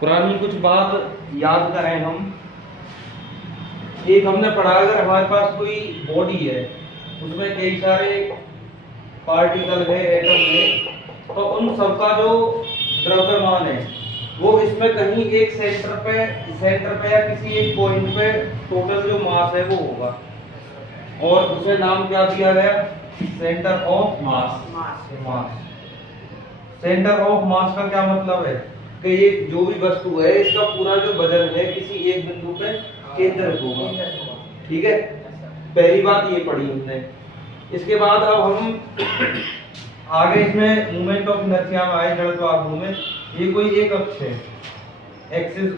पुरानी कुछ बात याद करें हम। एक हमने पढ़ा, अगर हमारे पास कोई बॉडी है उसमें कई सारे पार्टिकल है, एटम है, तो उन सबका जो द्रव्यमान है वो इसमें कहीं एक सेंटर पे या किसी एक पॉइंट पे टोटल जो मास है वो होगा, और उसे नाम क्या दिया गया? Centre of mass. Centre of mass का क्या मतलब है कि ये जो भी वस्तु है इसका पूरा जो वजन है किसी एक बिंदु पे केंद्रित होगा। ठीक है, पहली बात ये पढ़ी हमने। इसके बाद अब हम आगे इसमें मोमेंट ऑफ इनर्शिया में आए, जड़त्व आघूर्ण में। ये कोई एक अक्ष है, एक्सिस,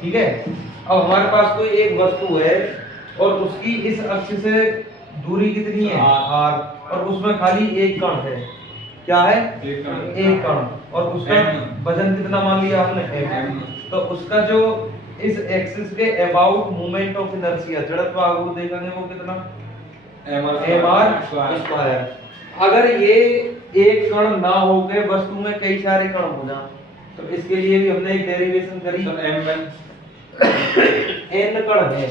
ठीक है। अब हमारे पास कोई एक वस्तु है और उसकी इस अक्ष से दूरी कितनी है? r, और उसमें खाली एक कण है। क्या है? एक कण, और उसका वजन कितना मान लिया हमने? m। तो उसका जो इस एक्सिस के अबाउट मोमेंट ऑफ इनर्शिया, जड़त्व आघूर्ण देखेंगे वो कितना? mr²। अगर ये एक कण ना होके वस्तु में कई सारे कण हो जाए तो इसके लिए भी हमने एक डेरिवेशन करी। n कण है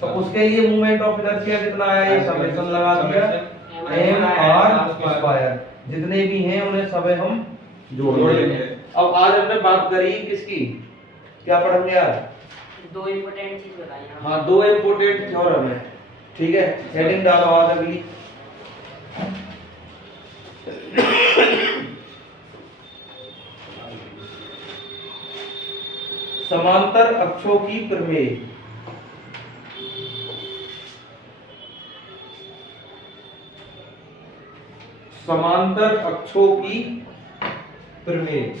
तो उसके लिए मोमेंट ऑफ इनर्शिया कितना आया? ये समेशन लगा दिया, mr²। जितने भी हैं उन्हें सबे हम जोड़ लेंगे। अब आज हमने बात करी किसकी, क्या पढ़ेंगे यार? दो इंपॉर्टेंट चीज बताइए। हाँ, दो इंपॉर्टेंट थ्योरम है। ठीक है, हेडिंग डालो आज अगली। समांतर अक्षों की प्रमेय। समांतर अक्षों की प्रमेय।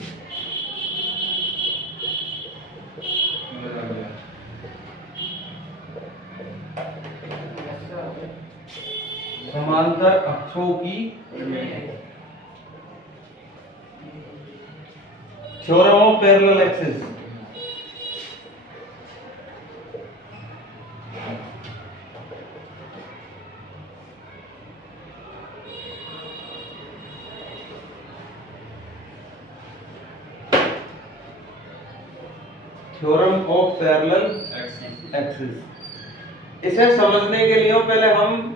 समांतर अक्षों की theorem of parallel axis. Theorem of parallel axis. इसे समझने के लिए पहले हम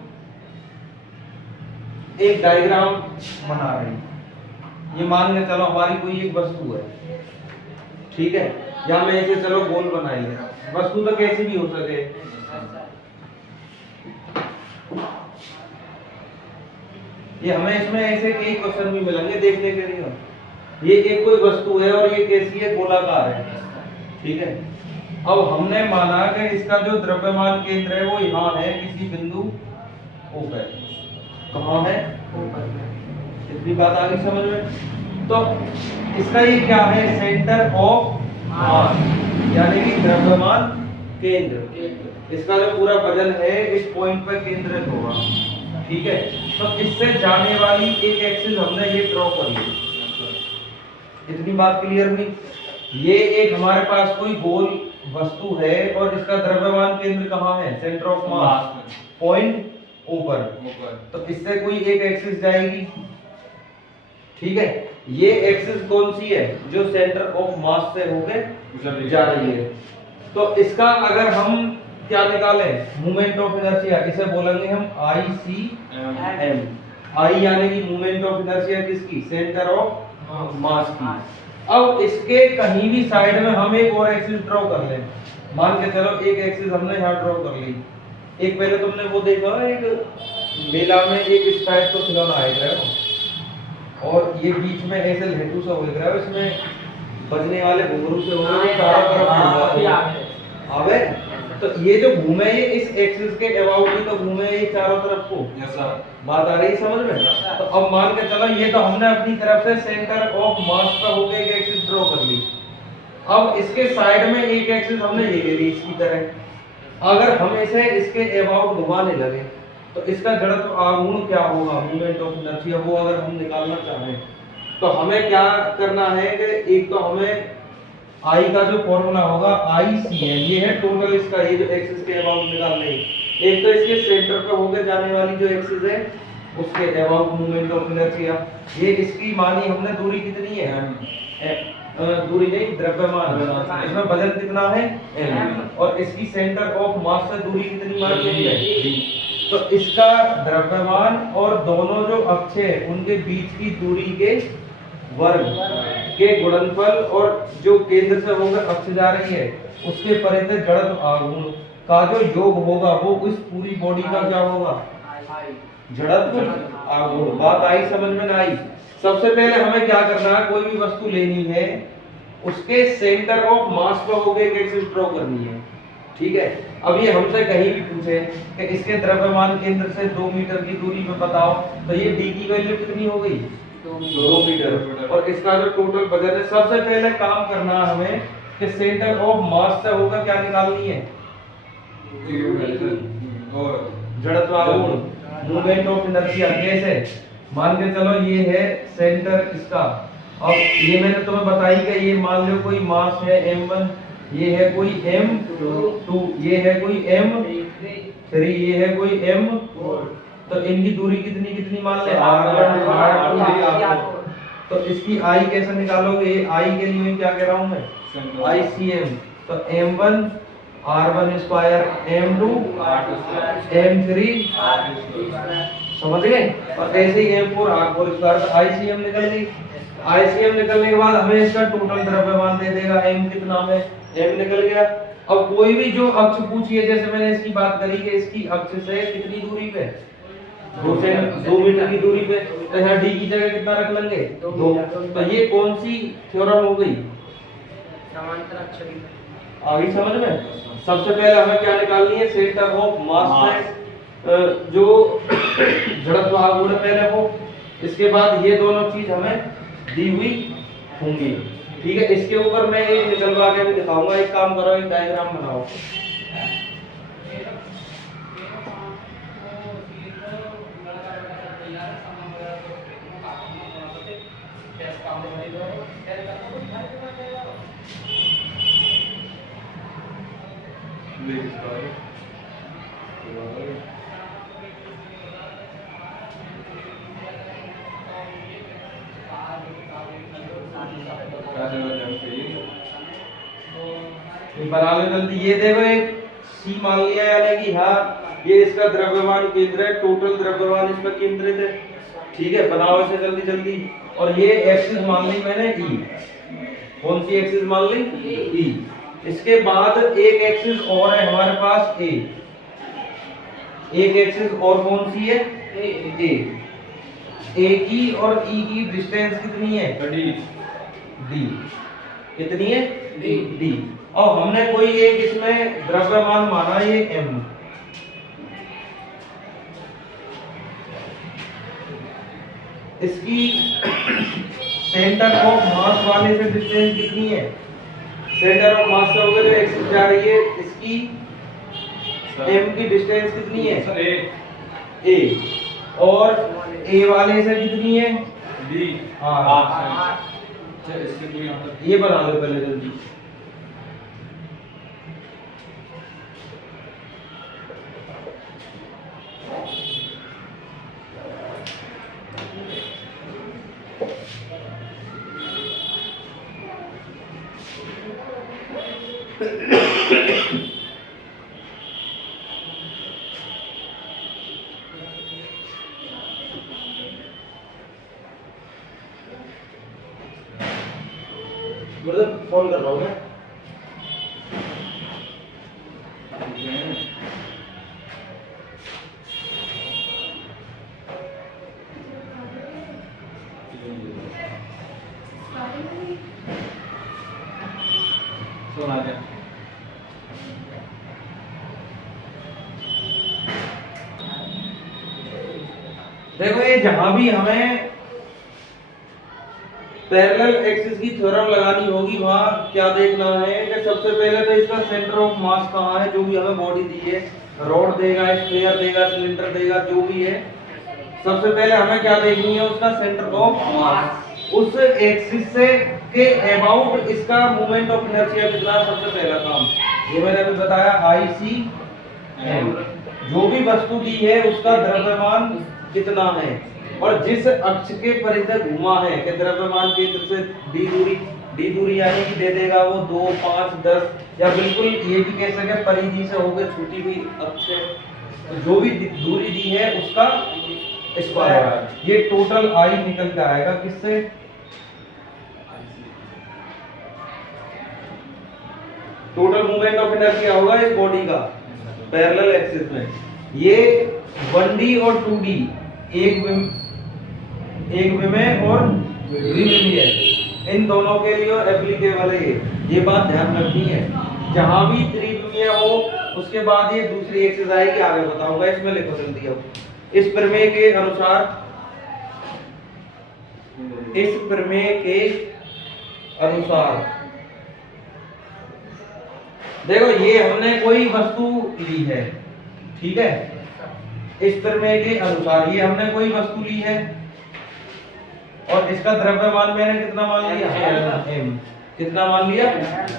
एक डायग्राम बना रहे हैं। ये मान के चलो हमारी कोई एक वस्तु है, ठीक है, या मैं इसे चलो गोल बनाइए, वस्तु तो कैसी भी हो सके। ये हमें इसमें ऐसे कई क्वेश्चन भी मिलेंगे देखने के लिए। ये एक कोई वस्तु है और ये कैसी है? गोलाकार है, ठीक है। अब हमने माना कि इसका जो द्रव्यमान केंद्र है वो यहाँ है किसी बिंदु O पे। कहाँ है? इतनी बात आ गई समझ में? तो इसका ये क्या है? सेंटर ऑफ मास, यानी कि द्रव्यमान केंद्र। इसका जो पूरा वजन है इस पॉइंट पर केंद्रित होगा, ठीक है। तो इससे जाने वाली एक एक्सिस हमने ये ड्रॉ कर ली। इतनी बात क्लियर हुई? ये एक हमारे पास कोई गोल वस्तु है और इसका द्रव्यमान केंद्र कहाँ है? सेंटर ऑफ मास पॉइंट ऊपर। तो इससे कोई एक एक्सिस जाएगी, ठीक है। ये एक्सिस कौन सी है? जो सेंटर ऑफ मास से होके जा रही है। तो इसका अगर हम क्या निकालें? Moment of inertia. इसे बोलेंगे हम ICM। I यानी कि मोमेंट ऑफ इनर्शिया किसकी? सेंटर ऑफ मास की। अब इसके कहीं भी साइड में हम एक और एक्सिस ड्रॉ कर लें। मान के चलो एक एक्सिस हमने यहाँ ड्रॉ कर ली। एक पहले तुमने वो देखा, एक मेला में एक इस टाइप का खिलौना आएगा और ये बीच में ऐसे लहटू सा हो गया, इसमें बजने वाले घुंघरू से हो रहे चारों तरफ आवे। तो ये जो घूमे ये इस एक्सिस के अबाउट ही तो घूमे ये चारों तरफ को। बात आ रही समझ में? तो अब मान के चलो ये तो हमने अपनी तरफ से सेंटर ऑफ मास का होके एक एक्सिस ड्रॉ कर ली। अब इसके साइड में एक एक्सिस हमने ये ले ली इसकी तरह। अगर हम इसे इसके अबाउट घुमाने लगे तो इसका जड़त्व आघूर्ण क्या होगा? मोमेंट ऑफ इनर्शिया, वो अगर हम निकालना चाहें तो हमें क्या करना है कि एक तो हमें I का जो फॉर्मूला होगा ICM, ये है टोटल इसका, ये जो एक्सिस के अबाउट निकालने है। एक तो इसके सेंटर पे होकर जाने वाली जो एक्सिस है उसके अबाउट मोमेंट ऑफ इनर्शिया, ये इसकी मानी हमने दूरी कितनी है? दूरी नहीं, द्रव्यमान। इसमें वजन कितना है m, और इसकी सेंटर ऑफ मास से दूरी कितनी मान ली है d। तो इसका द्रव्यमान और दोनों जो अक्ष है उनके बीच की दूरी के वर्ग के गुणनफल और जो केंद्र से होकर अक्ष जा रही है उसके परित जड़त्व आघूर्ण का जो योग होगा वो उस पूरी बॉडी का क्या होगा, जड़त्व आघूर्ण। बात आई समझ में ना आई? सबसे पहले हमें क्या करना है, कोई भी वस्तु लेनी है उसके सेंटर ऑफ मास पर होके एक एक्सिस ड्रॉ करनी है, ठीक है। अब ये हमसे कहीं भी पूछे कि इसके द्रव्यमान केंद्र से 2 मीटर की दूरी पे बताओ, तो ये d की वैल्यू कितनी हो गई, 2 मीटर। और इसका जो टोटल वजन है, सबसे पहले काम करना है हमें कि सेंटर ऑफ मास से होकर क्या निकालनी है, जड़त्व आघूर्ण, मूवमेंट ऑफ इनर्शिया। कैसे, मान के चलो ये है सेंटर इसका, अब ये मैंने तुम्हें बताई कि ये मान लो कोई मास है m1, ये है कोई m2, ये है कोई m3, ये है कोई m4, तो इनकी दूरी कितनी कितनी मान ले, r1 r2 r4। तो इसकी i कैसे निकालोगे, i के लिए मैं क्या कह रहा हूं मैं, ICM। तो m1 r1 square, m2 m3 समझ गए, और ऐसे ही m4 r4 स्क्वायर। तो ICM निकल गई। ICM निकलने के बाद हमें इसका टोटल द्रव्यमान दे देगा, m कितना है, m निकल गया। अब कोई भी जो अक्ष पूछिए, जैसे मैंने इसकी बात करी कि इसकी अक्ष से कितनी दूरी पे, 2 मीटर की दूरी पे, तो यहाँ d की जगह कितना रख लेंगे, 2। तो ये कौन सी थ्योरम हो गई, समांतर अक्ष की। आ गई समझ में? सबसे पहले हमें क्या निकालनी है, सेंटर ऑफ मास से जो जड़त्व आघूर्ण पहले वो, इसके बाद ये दोनों चीज हमें दी हुई होंगी, ठीक है। इसके ऊपर मैं एक निकलवा के भी दिखाऊंगा। एक काम करो, एक डायग्राम बनाओ। बना लो जल्दी। ये देखो एक C मान लिया, यानी कि हाँ ये इसका द्रव्यमान केंद्र है, टोटल द्रव्यमान इसमें केंद्रित है, ठीक है। बनाओ इसे जल्दी जल्दी। और ये एक्सिस मान ली मैंने E, कौन सी एक्सिस मान ली, E। इसके बाद एक एक्सिस और है हमारे पास A, एक एक्सिस और कौन सी है, A की और E की डिस्टेंस कितनी है, D। कितनी है, D। और हमने कोई एक इसमें द्रव्यमान माना ये m, इसकी सेंटर ऑफ मास वाले से डिस्टेंस कितनी है, सेंटर ऑफ मास से होकर जो एक्सिस जा रही है इसकी m की डिस्टेंस कितनी है, a, और a वाले से कितनी है, b, r। ये बना लो पहले जल्दी। फोन कर रहा हूँ मैं। सुना दे। देखो ये जहां भी हमें पैरेलल एक्सिस की थ्योरम लगानी होगी वहां क्या देखना है कि सबसे पहले तो इसका सेंटर ऑफ मास कहाँ है, जो भी हमें बॉडी दी है, रॉड देगा, स्फीयर देगा, सिलेंडर देगा, जो भी है, सबसे पहले हमें क्या देखनी है, उसका सेंटर ऑफ मास। उस एक्सिस से के अबाउट इसका मोमेंट ऑफ इनर्शिया कितना, सबसे पहला काम ये मैंने अभी बताया, ICM। जो भी वस्तु दी है उसका द्रव्यमान कितना है और जिस अक्ष के परिधि घुमा है कि द्रव्यमान केंद्र से दी दूरी डी दूरी यानी कि दे देगा वो 2, 5, 10 या बिल्कुल ये भी कह सके परिधि से होकर छूटी हुई अक्ष है, तो जो भी दूरी दी है उसका स्क्वायर। ये टोटल आई निकल के आएगा किससे? टोटल मूवमेंट ऑफ इनर्शिया होगा इस बॉडी का पैरेलल एक्सिस में। ये 1D और 2D एक विमेय और द्विविमीय इन दोनों के लिए एप्लीकेबल है। ये बात ध्यान रखनी है, जहां भी त्रिविमीय हो उसके बाद ये दूसरी एक्सिस आएगी, आगे बताऊंगा। इसमें लिखो जल्दी अब। इस प्रमेय के अनुसार देखो ये हमने कोई वस्तु ली है, ठीक है। इस प्रमेय के अनुसार ये हमने कोई वस्तु ली है और इसका द्रव्यमान मैंने कितना मान लिया? m। कितना मान लिया?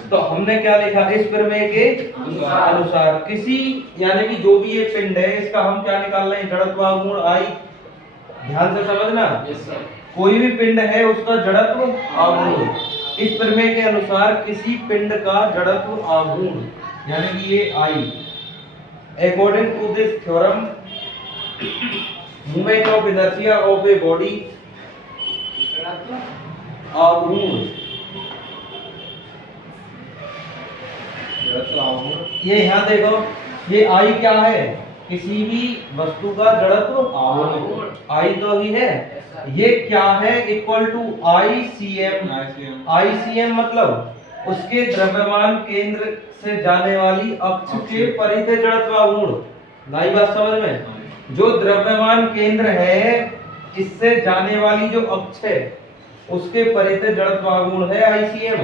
तो हमने क्या लिखा? इस प्रमेय के अनुसार किसी यानी कि जो भी ये पिंड है इसका हम क्या निकाल रहे हैं? जड़त्व गुण I। ध्यान से समझना, कोई भी पिंड है उसका जड़त्व आघूर्ण। इस प्रमेय के अनुसार किसी पिंड का जड़त्व आघूर्ण यानी कि ये I, according to this theorem movement of inertia of a body आघूर्ण, ये यहाँ देखो ये I क्या है? किसी भी वस्तु का जड़त्व आघूर्ण I तो ही है। ये क्या है? Equal to ICM। ICM मतलब उसके द्रव्यमान केंद्र से जाने वाली अक्ष के परिधि जड़त्व आघूर्ण। नई बात समझ में? जो द्रव्यमान केंद्र है इससे जाने वाली जो अक्ष है उसके परिधि जड़त्व आघूर्ण है ICM।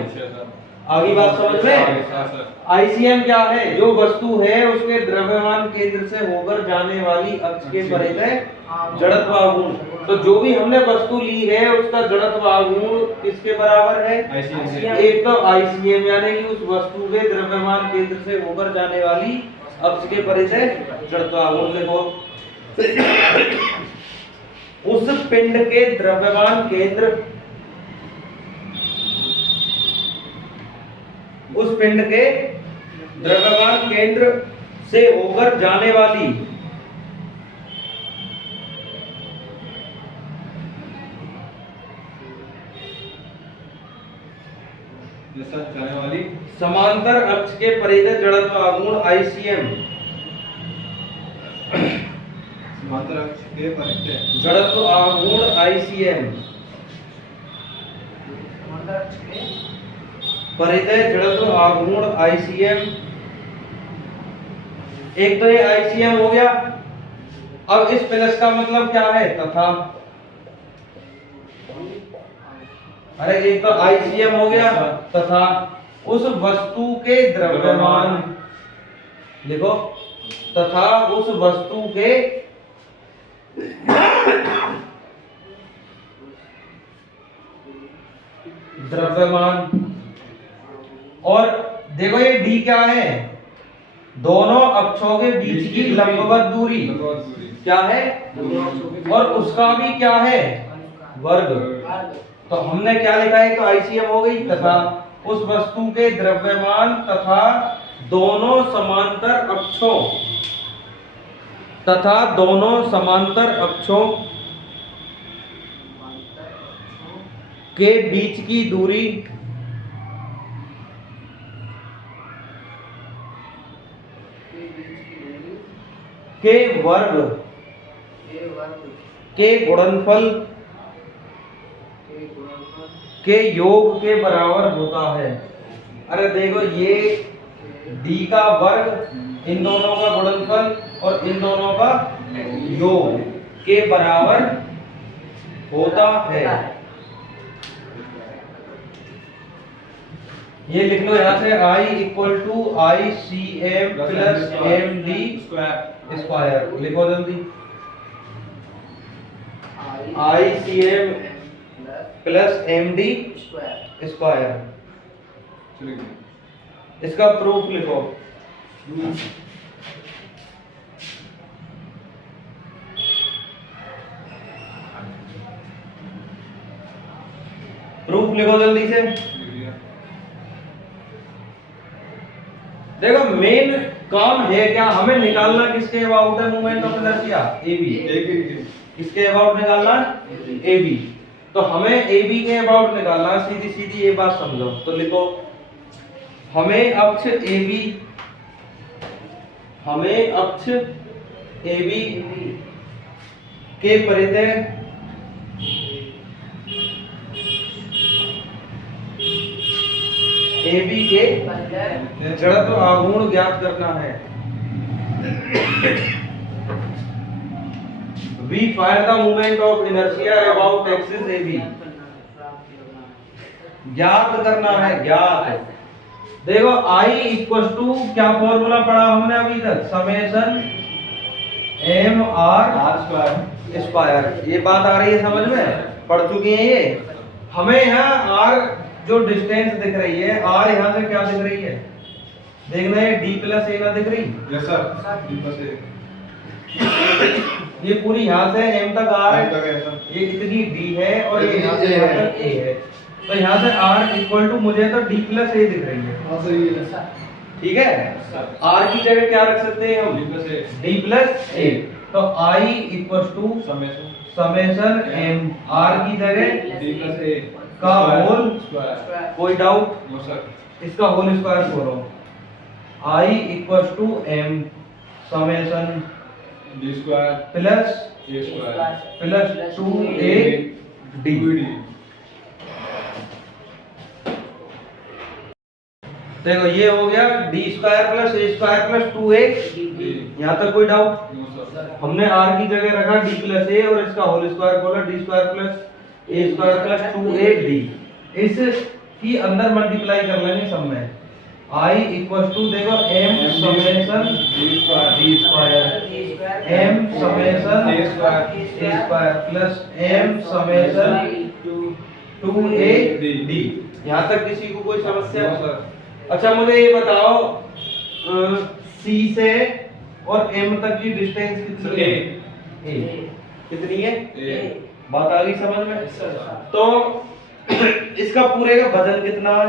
आगे बात समझ में? ICM क्या है? जो वस्तु है उसके द्रव्यमान केंद्र से होकर जाने वाली अक्ष के परिधि जड़त्व आघूर्ण। तो जो भी हमने वस्तु ली है उसका जड़त्व आघूर्ण किसके बराबर है? एक तो ICM यानी कि उस वस्तु के द्रव्यमान केंद्र से होकर जाने वाली अक्ष के परिधि जड़त्व आघूर्ण। देखो उस पिंड के द्रव्यमान केंद्र, उस पिंड के द्रव्यमान केंद्र से होकर जाने वाली समांतर अक्ष के परिधि जड़त्व आघूर्ण ICM। समांतर अक्ष के परिधि जड़त्व आघूर्ण ICM, परिधि जड़त्व आघूर्ण ICM। एक तो ये ICM हो गया। अब इस प्लस का मतलब क्या है? तथा। अरे एक तो ICM हो गया तथा उस वस्तु के द्रव्यमान, देखो तथा उस वस्तु के द्रव्यमान। और देखो ये D क्या है? दोनों अक्षों के बीच की लंबवत दूरी क्या है? और उसका भी क्या है? वर्ग। तो हमने क्या लिखा है? तो ICM हो गई तथा उस वस्तु के द्रव्यमान तथा दोनों समांतर अक्षों के बीच की दूरी के वर्ग के गुणनफल के योग के बराबर होता है। अरे देखो ये D का वर्ग इन दोनों का गुणनफल और इन दोनों का योग के बराबर होता है। ये लिख लो यहाँ से I equal to ICM plus MD square. लिखो जल्दी। ICM plus MD square. इसका प्रूफ लिखो। प्रूफ लिखो जल्दी से। देखो मेन काम है क्या, हमें निकालना किसके अबाउट है मोमेंट ऑफ इनर्शिया, AB। किसके अबाउट निकालना, AB। तो हमें AB के अबाउट निकालना, सीधी सीधी ये बात समझो। तो लिखो हमें अक्ष AB के परिधि AB के जड़त्व आघूर्ण ज्ञात करना है। We find the moment of inertia about axis AB। ज्ञात करना है, ज्ञात। देखो I इक्वल टू क्या फॉर्मूला पढ़ा हमने अभी तक, समेशन mr स्क्वायर। ये बात आ रही है समझ में, पढ़ चुकी हैं ये। हमें यहाँ r जो डिस्टेंस दिख रही है, r यहाँ से क्या दिख रही है, देखना है d प्लस a ना दिख रही। Yes sir, d plus a। ये पूरी यहाँ से m तक r है, m तक है सर। ये इतनी d है और ये यहाँ से यहाँ तक a है। तो यहाँ से r इक्वल टू मुझे तो d प्लस a दिख रही है। हाँ सही है। ठीक है, r की जगह क्या रख सकते हैं हम, d प्लस a। तो I equal to summation m, r की जगह d प्लस a का होल स्क्वायर। कोई डाउट, नो सर। इसका होल स्क्वायर बोलो। I equal to m summation d square plus a square plus 2a d। देखो ये हो गया d square plus a square plus 2a। यहाँ तक कोई डाउट, नो सर। हमने r की जगह रखा d प्लस a और इसका होल स्क्वायर बोला d square plus a square plus 2a d। इस की अंदर मल्टीप्लाई कर लेंगे सब में। I इक्वल टू देखो m summation d square m summation a square plus m summation 2a d। यहाँ तक किसी को कोई समस्या? No sir. अच्छा मुझे ये बताओ C से और M तक की डिस्टेंस कितनी है? A। कितनी है? A। बात आ गई समझ में? तो इसका पूरे का वजन कितना है?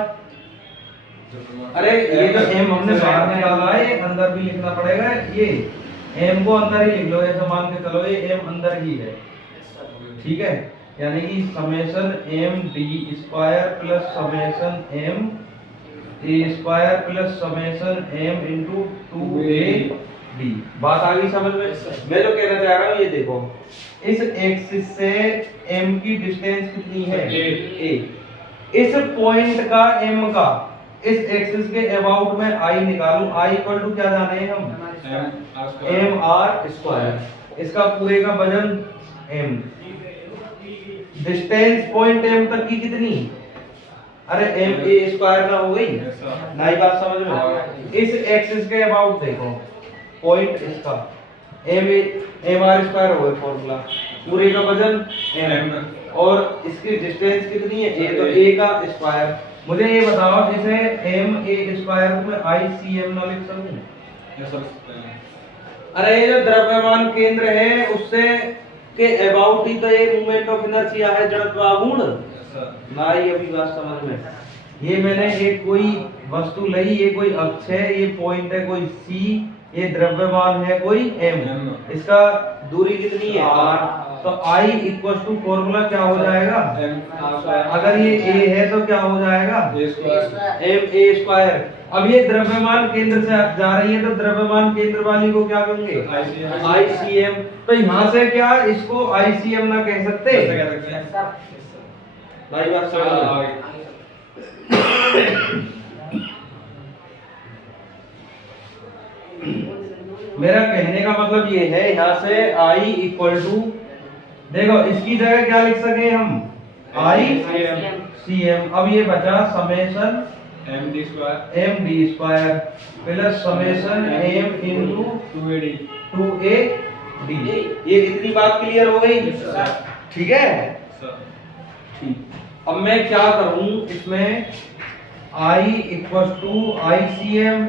अरे ये जो M हमने बाहर निकाला है ये अंदर भी लिखना पड़ेगा। ये M को अंदर ही लिख लो, ऐसा मान के चलो ये M अंदर ही है। ठीक है, यानी कि summation M d square plus summation M a square plus summation m into 2a d। बात आ गई समझ में? मैं जो कहना चाह रहा हूँ ये देखो, इस एक्सिस से m की डिस्टेंस कितनी है? a। इस पॉइंट का m का इस एक्सिस के अबाउट में I निकालूं, I इक्वल टू क्या जाने हैं हम, m r स्क्वायर। इसका पूरे का वजन m। डिस्टेंस पॉइंट m तक की कितनी, अरे m a स्क्वायर ना हो गई ना ही, बात समझ में? इस एक्सिस के अबाउट देखो पॉइंट इसका m r स्क्वायर हो गया फॉर्मूला, पूरे का वजन m और इसकी डिस्टेंस कितनी है a, तो a का स्क्वायर। मुझे ये बताओ इसे m a स्क्वायर को मैं I c m ना लिख सकूं? Yes sir. अरे ये जो द्रव्यमान केंद्र है उससे के अबाउट ही तो ये मोमेंट ऑफ इनर्शिया है, जड़त्व आघूर्ण ना ही। अभी बात समझ में? ये मैंने एक कोई वस्तु ली, ये कोई अक्ष है, ये पॉइंट है कोई C, ये द्रव्यमान है कोई m। इसका दूरी कितनी है r। तो I इक्वल टू फॉर्मूला क्या हो जाएगा, अगर ये a है तो क्या हो जाएगा m a स्क्वायर। अब ये द्रव्यमान केंद्र से जा रही है तो द्रव्यमान केंद्र वाली को क्या कहेंगे, ICM। तो यहाँ से क्या इसको ICM ना कह सकते? भाई बात समझ में? मेरा कहने का मतलब ये है, यहाँ से I इक्वल टू देखो इसकी जगह क्या लिख सके हम, ICM। अब ये बचा summation m d square plus summation m into 2a d। ये इतनी बात क्लियर हो गई? ठीक है, ठीक। अब मैं क्या करूं इसमें, I equal to ICM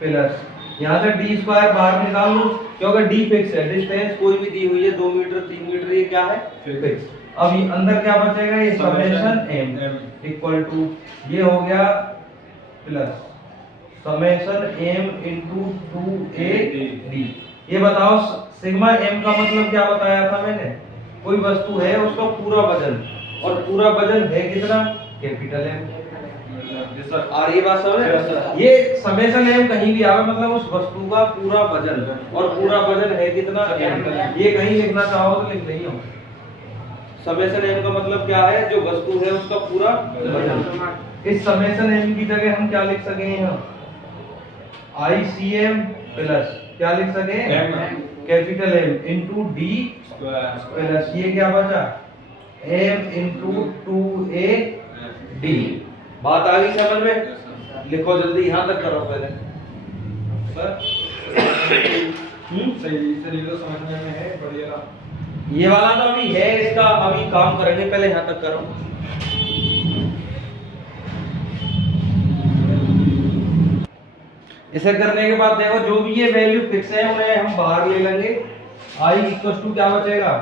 plus यहाँ से d स्क्वायर बाहर निकाल लूं क्योंकि d फिक्स है, डिस्टेंस कोई भी दी हुई है 2 मीटर 3 मीटर, ये क्या है फिक्स। अब ये अंदर क्या बचेगा, ये समेशन m इक्वल टू ये हो गया plus summation m into 2a d। ये बताओ सिग्मा m का मतलब क्या बताया था मैंने? कोई वस्तु है उसका पूरा वजन, और पूरा वजन है कितना? Capital M। Yes sir. और ये बात समझ Yes, sir. ये समेशन m कहीं भी आवे मतलब उस वस्तु का पूरा वजन, और पूरा वजन है कितना? m। ये कहीं लिखना चाहो तो लिख नहीं हो। समेशन m का मतलब क्या है? जो वस्तु है उसका पूरा वजन। इस समेशन m की जगह हम क्या लिख सके हैं? ICM प्लस क्या लिख सके? M। Capital M into d Square. Plus ये क्या बचा? m into 2a d। बात आ गई समझ में? Yes, sir. लिखो जल्दी, यहाँ तक करो पहले। सर सही सही तो समझने में है बढ़िया। ये वाला तो अभी है, इसका अभी काम करेंगे, पहले यहाँ तक करो। इसे करने के बाद देखो जो भी ये वैल्यू फिक्स है उन्हें हम बाहर ले लेंगे। I इक्वल टू क्या बचेगा?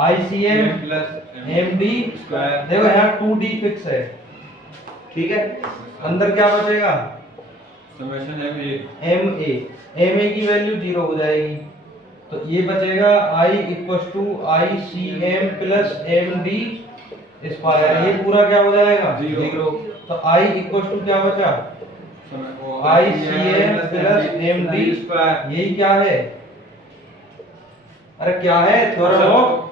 ICM plus MD square. देखो यहाँ 2D फिक्स है, ठीक है। अंदर क्या बचेगा? Summation MA। MA की वैल्यू 0 हो जाएगी, तो ये बचेगा I equal to ICM plus MD square. ये पूरा क्या हो जाएगा? 0। तो I इक्वल टू क्या बचा? ICM plus MD square. यही क्या है? अरे क्या है? Theorem of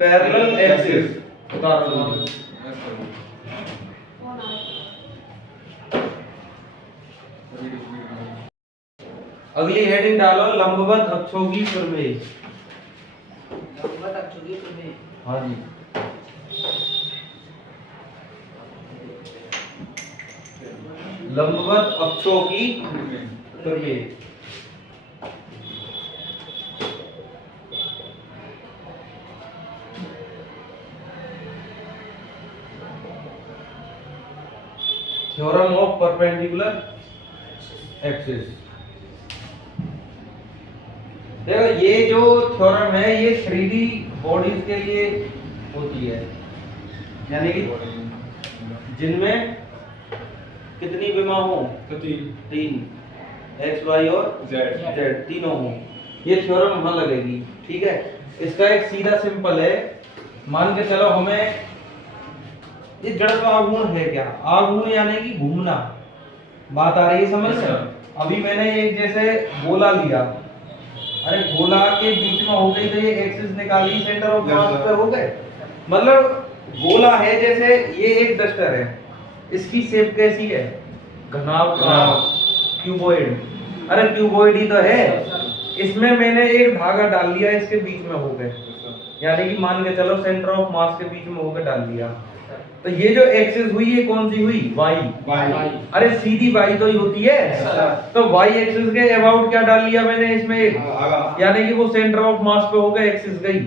parallel axis. उदाहरण अगली हेडिंग डालो, लंबवत अक्षों की प्रमेय। लंबवत अक्षों की प्रमेय। हाँ जी। लंबवत अक्षों की प्रमेय। Theorem of perpendicular axis. देखो ये जो थ्योरम है ये 3D बॉडीज के लिए होती है, यानी कि जिनमें कितनी विमा हो? तो तीन, x, y और Z। z तीनों हो। ये थ्योरम वहां लगेगी, ठीक है। इसका एक सीधा सिंपल है, मान के चलो हमें ये जड़ आघूर्ण है क्या? आघूर्ण यानी कि घूमना। बात आ रही है समझ में? अभी मैंने एक जैसे गोला लिया, अरे गोला के बीच में हो गई तो ये एक्सिस निकाली, सेंटर ऑफ मास पर हो गए। मतलब गोला है जैसे ये एक डस्टर है, इसकी शेप कैसी है? घनाभ क्यूबॉइड। अरे क्यूबॉइड ही तो है। इसमें मैंने एक धागा डाल लिया, इसके बीच में हो गए, यानी कि मान के चलो सेंटर ऑफ मास के बीच में होकर डाल दिया। तो ये जो एक्सिस हुई ये कौन सी हुई? y। अरे सीधी y तो ही होती है, तो y एक्सिस के अबाउट क्या डाल लिया मैंने इसमें, यानी कि वो सेंटर ऑफ मास पे हो गया, एक्सिस गई।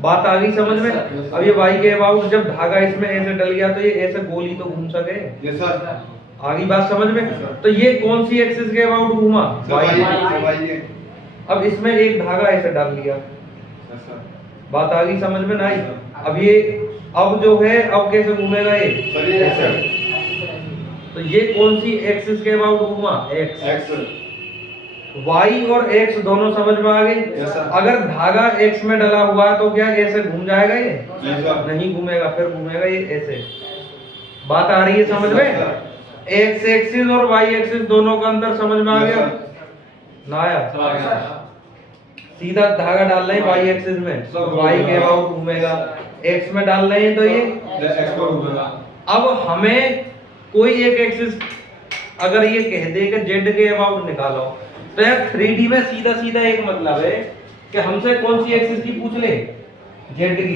बात आ गई समझ में? अब ये y के अबाउट जब धागा इसमें ऐसे डल गया तो ये ऐसे गोल ही तो घूम सके। आ गई बात समझ में? तो ये कौन सी एक्सिस के अबाउट घूमा? y। अब इसमें एक धागा ऐसे डाल लिया, बात आ गई समझ में? नहीं, अब ये अब जो है अब कैसे घूमेगा ये? तो ये कौन सी एक्सिस के अबाउट घूमा? x। y और x दोनों समझ में आ गई। अगर धागा x में डला हुआ है तो क्या ऐसे घूम जाएगा ये? नहीं घूमेगा, फिर घूमेगा ये ऐसे। बात आ रही है समझ में? x एक्सिस और y एक्सिस दोनों का अंतर समझ में आ गया ना? आया? सीधा धागा डाल रहे हैं y एक्सिस में, y के अबाउट घूमेगा। x में डाल रहे हैं तो ये x पर घूमेगा। अब हमें कोई एक एक्सिस अगर ये कह दे कि z के अबाउट निकालो, तो यार 3D में सीधा सीधा एक मतलब है कि हमसे कौन सी एक्सिस की पूछ ले? z की।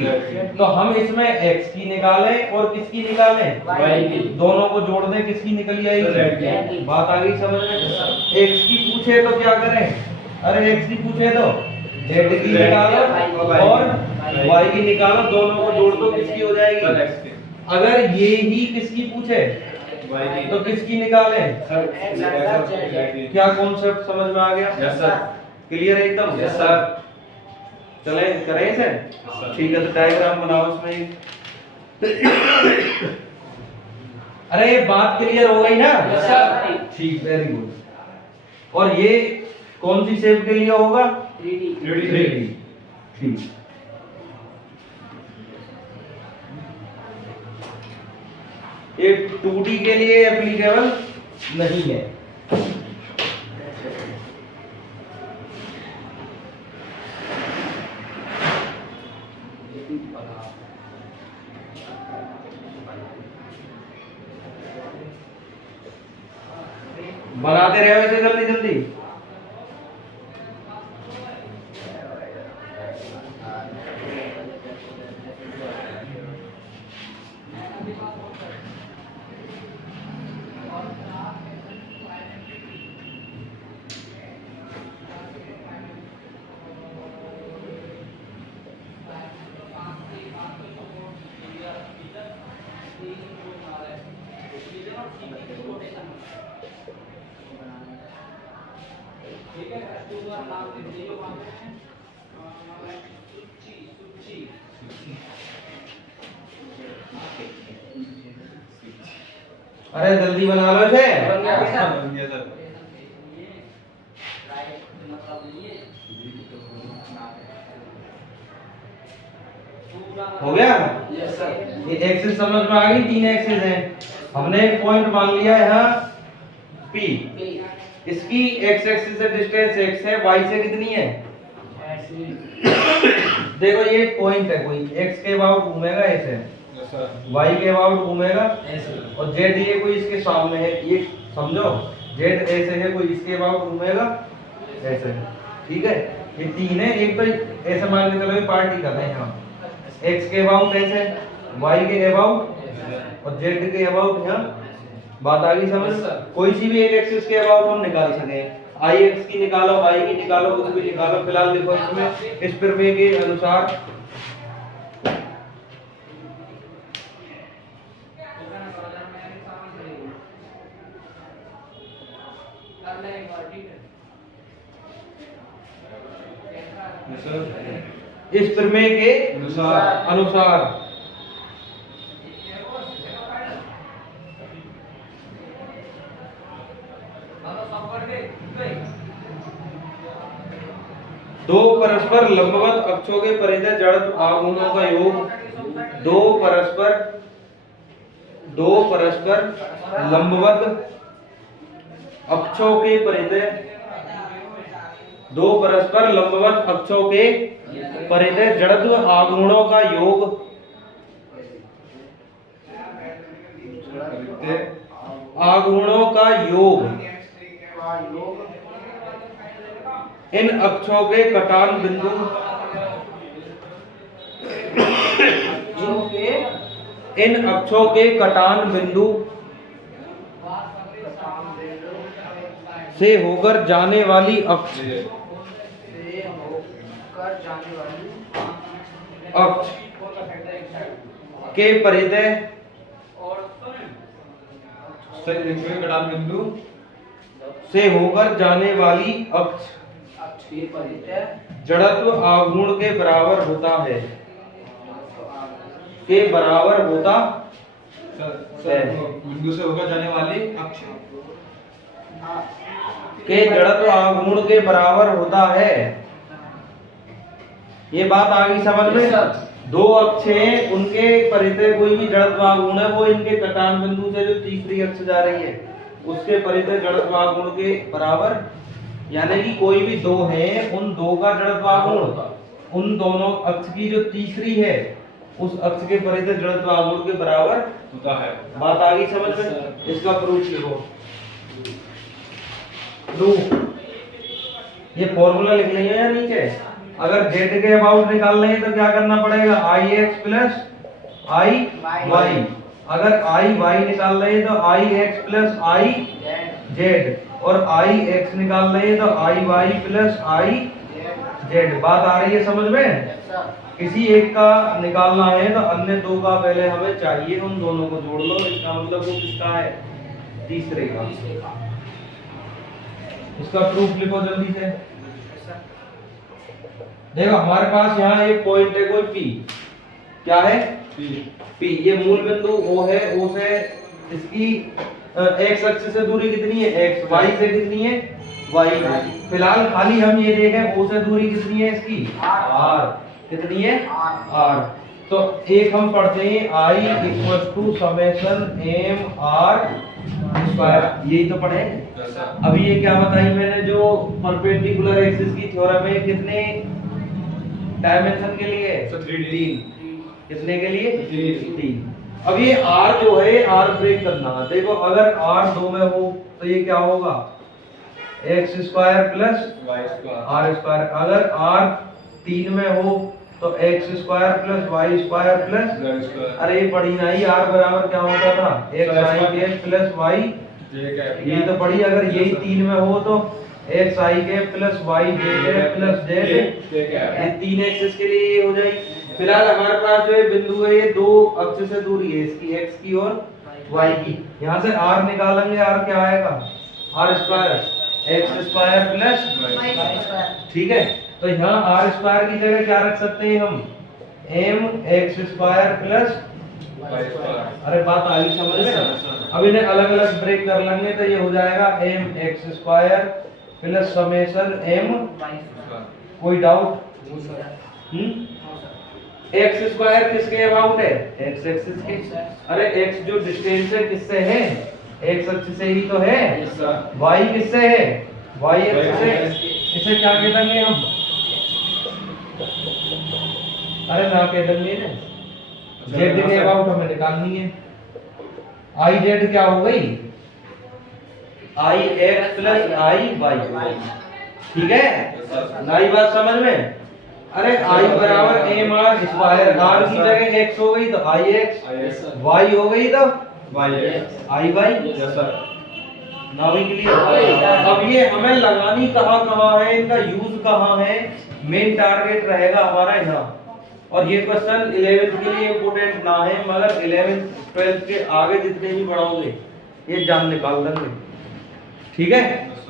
तो हम इसमें x की निकालें और किसकी निकालें? y की। दोनों को जोड़ दें, किसकी निकल आएगी? बात आ गई समझ में? x की पूछे तो क्या करें? अरे x की पूछे तो z की निकालो और y की निकालो, दोनों को जोड़ दो, किसकी हो जाएगी? अगर ये ही किसकी पूछे तो किसकी निकालें? क्या कॉन्सेप्ट समझ में आ गया? Yes sir. क्लियर है एकदम? Yes sir. चले करें इसे? ठीक है, तो डायग्राम बनाओ इसमें। अरे ये बात क्लियर हो गई ना? Yes, sir. ठीक, वेरी गुड। और ये कौन सी शेप के लिए होगा? 3D 3D। ठीक, ये 2D के लिए एप्लीकेबल नहीं है। बनाते रहो इसे जल्दी जल्दी। अरे जल्दी बना लो इसे। बन गया सर। बन गया सर। हो गया? Yes sir. ये एक्सिस समझ में आ गई? 3 एक्सिस हैं। हमने एक पॉइंट मान लिया है यहाँ P। इसकी x एक्सिस से डिस्टेंस x है, y से कितनी है? देखो ये पॉइंट है, कोई x के अबाउट घूमेगा ऐसे, यस सर। y के अबाउट घूमेगा और z ये कोई इसके सामने है, ये समझो z ऐसे है, कोई इसके अबाउट घूमेगा ऐसे। ठीक है, ये 3 है। एक तो ऐसे मान के चलो ये पार्टी कर रहे हैं हम, x के अबाउट ऐसे, y के अबाउट और z के अबाउट यहाँ। बात आ गई समझ? कोई सी भी एक एक्सिस के अबाउट हम निकाल सके, आई एक्स की निकालो, y की निकालो, कुछ भी निकालो। फिलहाल देखो इसमें इस प्रमेय के अनुसार यस सर। इस प्रमेय के अनुसार अनुसार दो परस्पर लंबवत अक्षों के परिधि जड़त्व आघूर्णों का योग, दो परस्पर लंबवत अक्षों के परिधि, दो परस्पर लंबवत अक्षों के परिधि जड़त्व आघूर्णों का योग, आघूर्णों का योग इन अक्षों के कटान बिंदु इन अक्षों के कटान बिंदु से होकर जाने वाली अक्ष के परिधि सर इसमें कटान बिंदु से होकर जाने वाली अक्ष जड़त्व आघूर्ण के बराबर होता है, के बराबर होता सर बिंदु से होकर जाने वाली अक्ष के जड़त्व आघूर्ण के बराबर होता है। ये बात आ गई समझ में? दो अक्ष हैं, उनके परिधि कोई भी जड़त्व आघूर्ण है, वो इनके कटान बिंदु से जो तीसरी अक्ष जा रही है उसके परिधि जड़त्व आघूर्ण के बराबर, यानी कि कोई भी दो हैं, उन दो का जड़त्व आघूर्ण उन दोनों अक्ष की जो तीसरी है उस अक्ष के परिधि जड़त्व आघूर्ण के बराबर होता है। बात आ गई समझ में? इसका प्रूफ लिखो। ये फॉर्मूला लिख लेंगे या नीचे। अगर z के अबाउट निकालना है तो क्या करना पड़ेगा? ix प्लस आई वाई। अगर आई वाई निकाल रहे हैं तो आई एक्स प्लस आई जेड, और आई एक्स निकाल रहे हैं तो आई वाई प्लस आई जेड। बात आ रही है समझ में? किसी एक का निकालना है तो अन्य दो का पहले हमें चाहिए, उन दोनों को जोड़ लो। इसका मतलब वो किसका है? तीसरे का। इसका प्रूफ लिखो जल्दी से। देखो हमारे पास यहाँ एक पॉइंट है कोई P, क्या है? P। ये मूल बिंदु O है, O से इसकी x अक्ष से दूरी कितनी है x, y से कितनी है y। फिलहाल खाली हम ये देखें o से दूरी कितनी है इसकी r, कितनी है r। तो एक हम पढ़ते हैं I equal to summation m r square, यही तो पढ़े। अभी ये क्या बताई मैंने, जो परपेंडिकुलर एक्सिस की थ्योरम है, कितने डायमेंशन के लिए? 3। कितने के लिए? 3। अब ये r जो है r ब्रेक करना है। देखो अगर r 2 में हो तो ये क्या होगा x square plus r square, अगर r 3 में हो तो x square plus y square plus, अरे पढ़ी ना ही, r बराबर क्या होता था x i cap plus y, ये तो पढ़ी। अगर यही 3 में हो तो x i cap plus y j cap plus z, ये 3 एक्सिस के लिए ये हो जाएगी। फिलहाल हमारे पास जो है बिंदु है, ये 2 अक्ष से दूरी है इसकी, x की और y की। यहाँ से r निकालेंगे, r क्या आएगा r square x square plus, ठीक है। तो यहाँ r स्क्वायर की जगह क्या रख सकते हैं हम, m x स्क्वायर प्लस, अरे बात आ गई समझ में। अब इन्हें अलग अलग ब्रेक कर लेंगे तो ये हो जाएगा m x square plus summation m, कोई डाउट? x स्क्वायर किसके अबाउट है? x एक्सिस के। अरे x जो डिस्टेंस है किससे है? x अक्ष से ही तो है। y किससे है? y अक्ष से। इसे क्या कहते हैं हम? अरे ना कहते हैं, z के अबाउट हमें निकालनी है। i z क्या हो गई? i x plus i y, ठीक है ना? ये बात समझ में। अरे i बराबर m r स्क्वायर, r की जगह x हो गई तो i x, y हो गई तो i y, ना भी क्लियर। अब ये हमें लगानी कहाँ है, इनका यूज कहाँ है, मेन टारगेट रहेगा हमारा यहाँ। और ये क्वेश्चन 11th के लिए इम्पोर्टेंट ना है, मगर 11th 12th के आगे जितने भी बढ़ाओगे ये जान निकाल देंगे, ठीक है।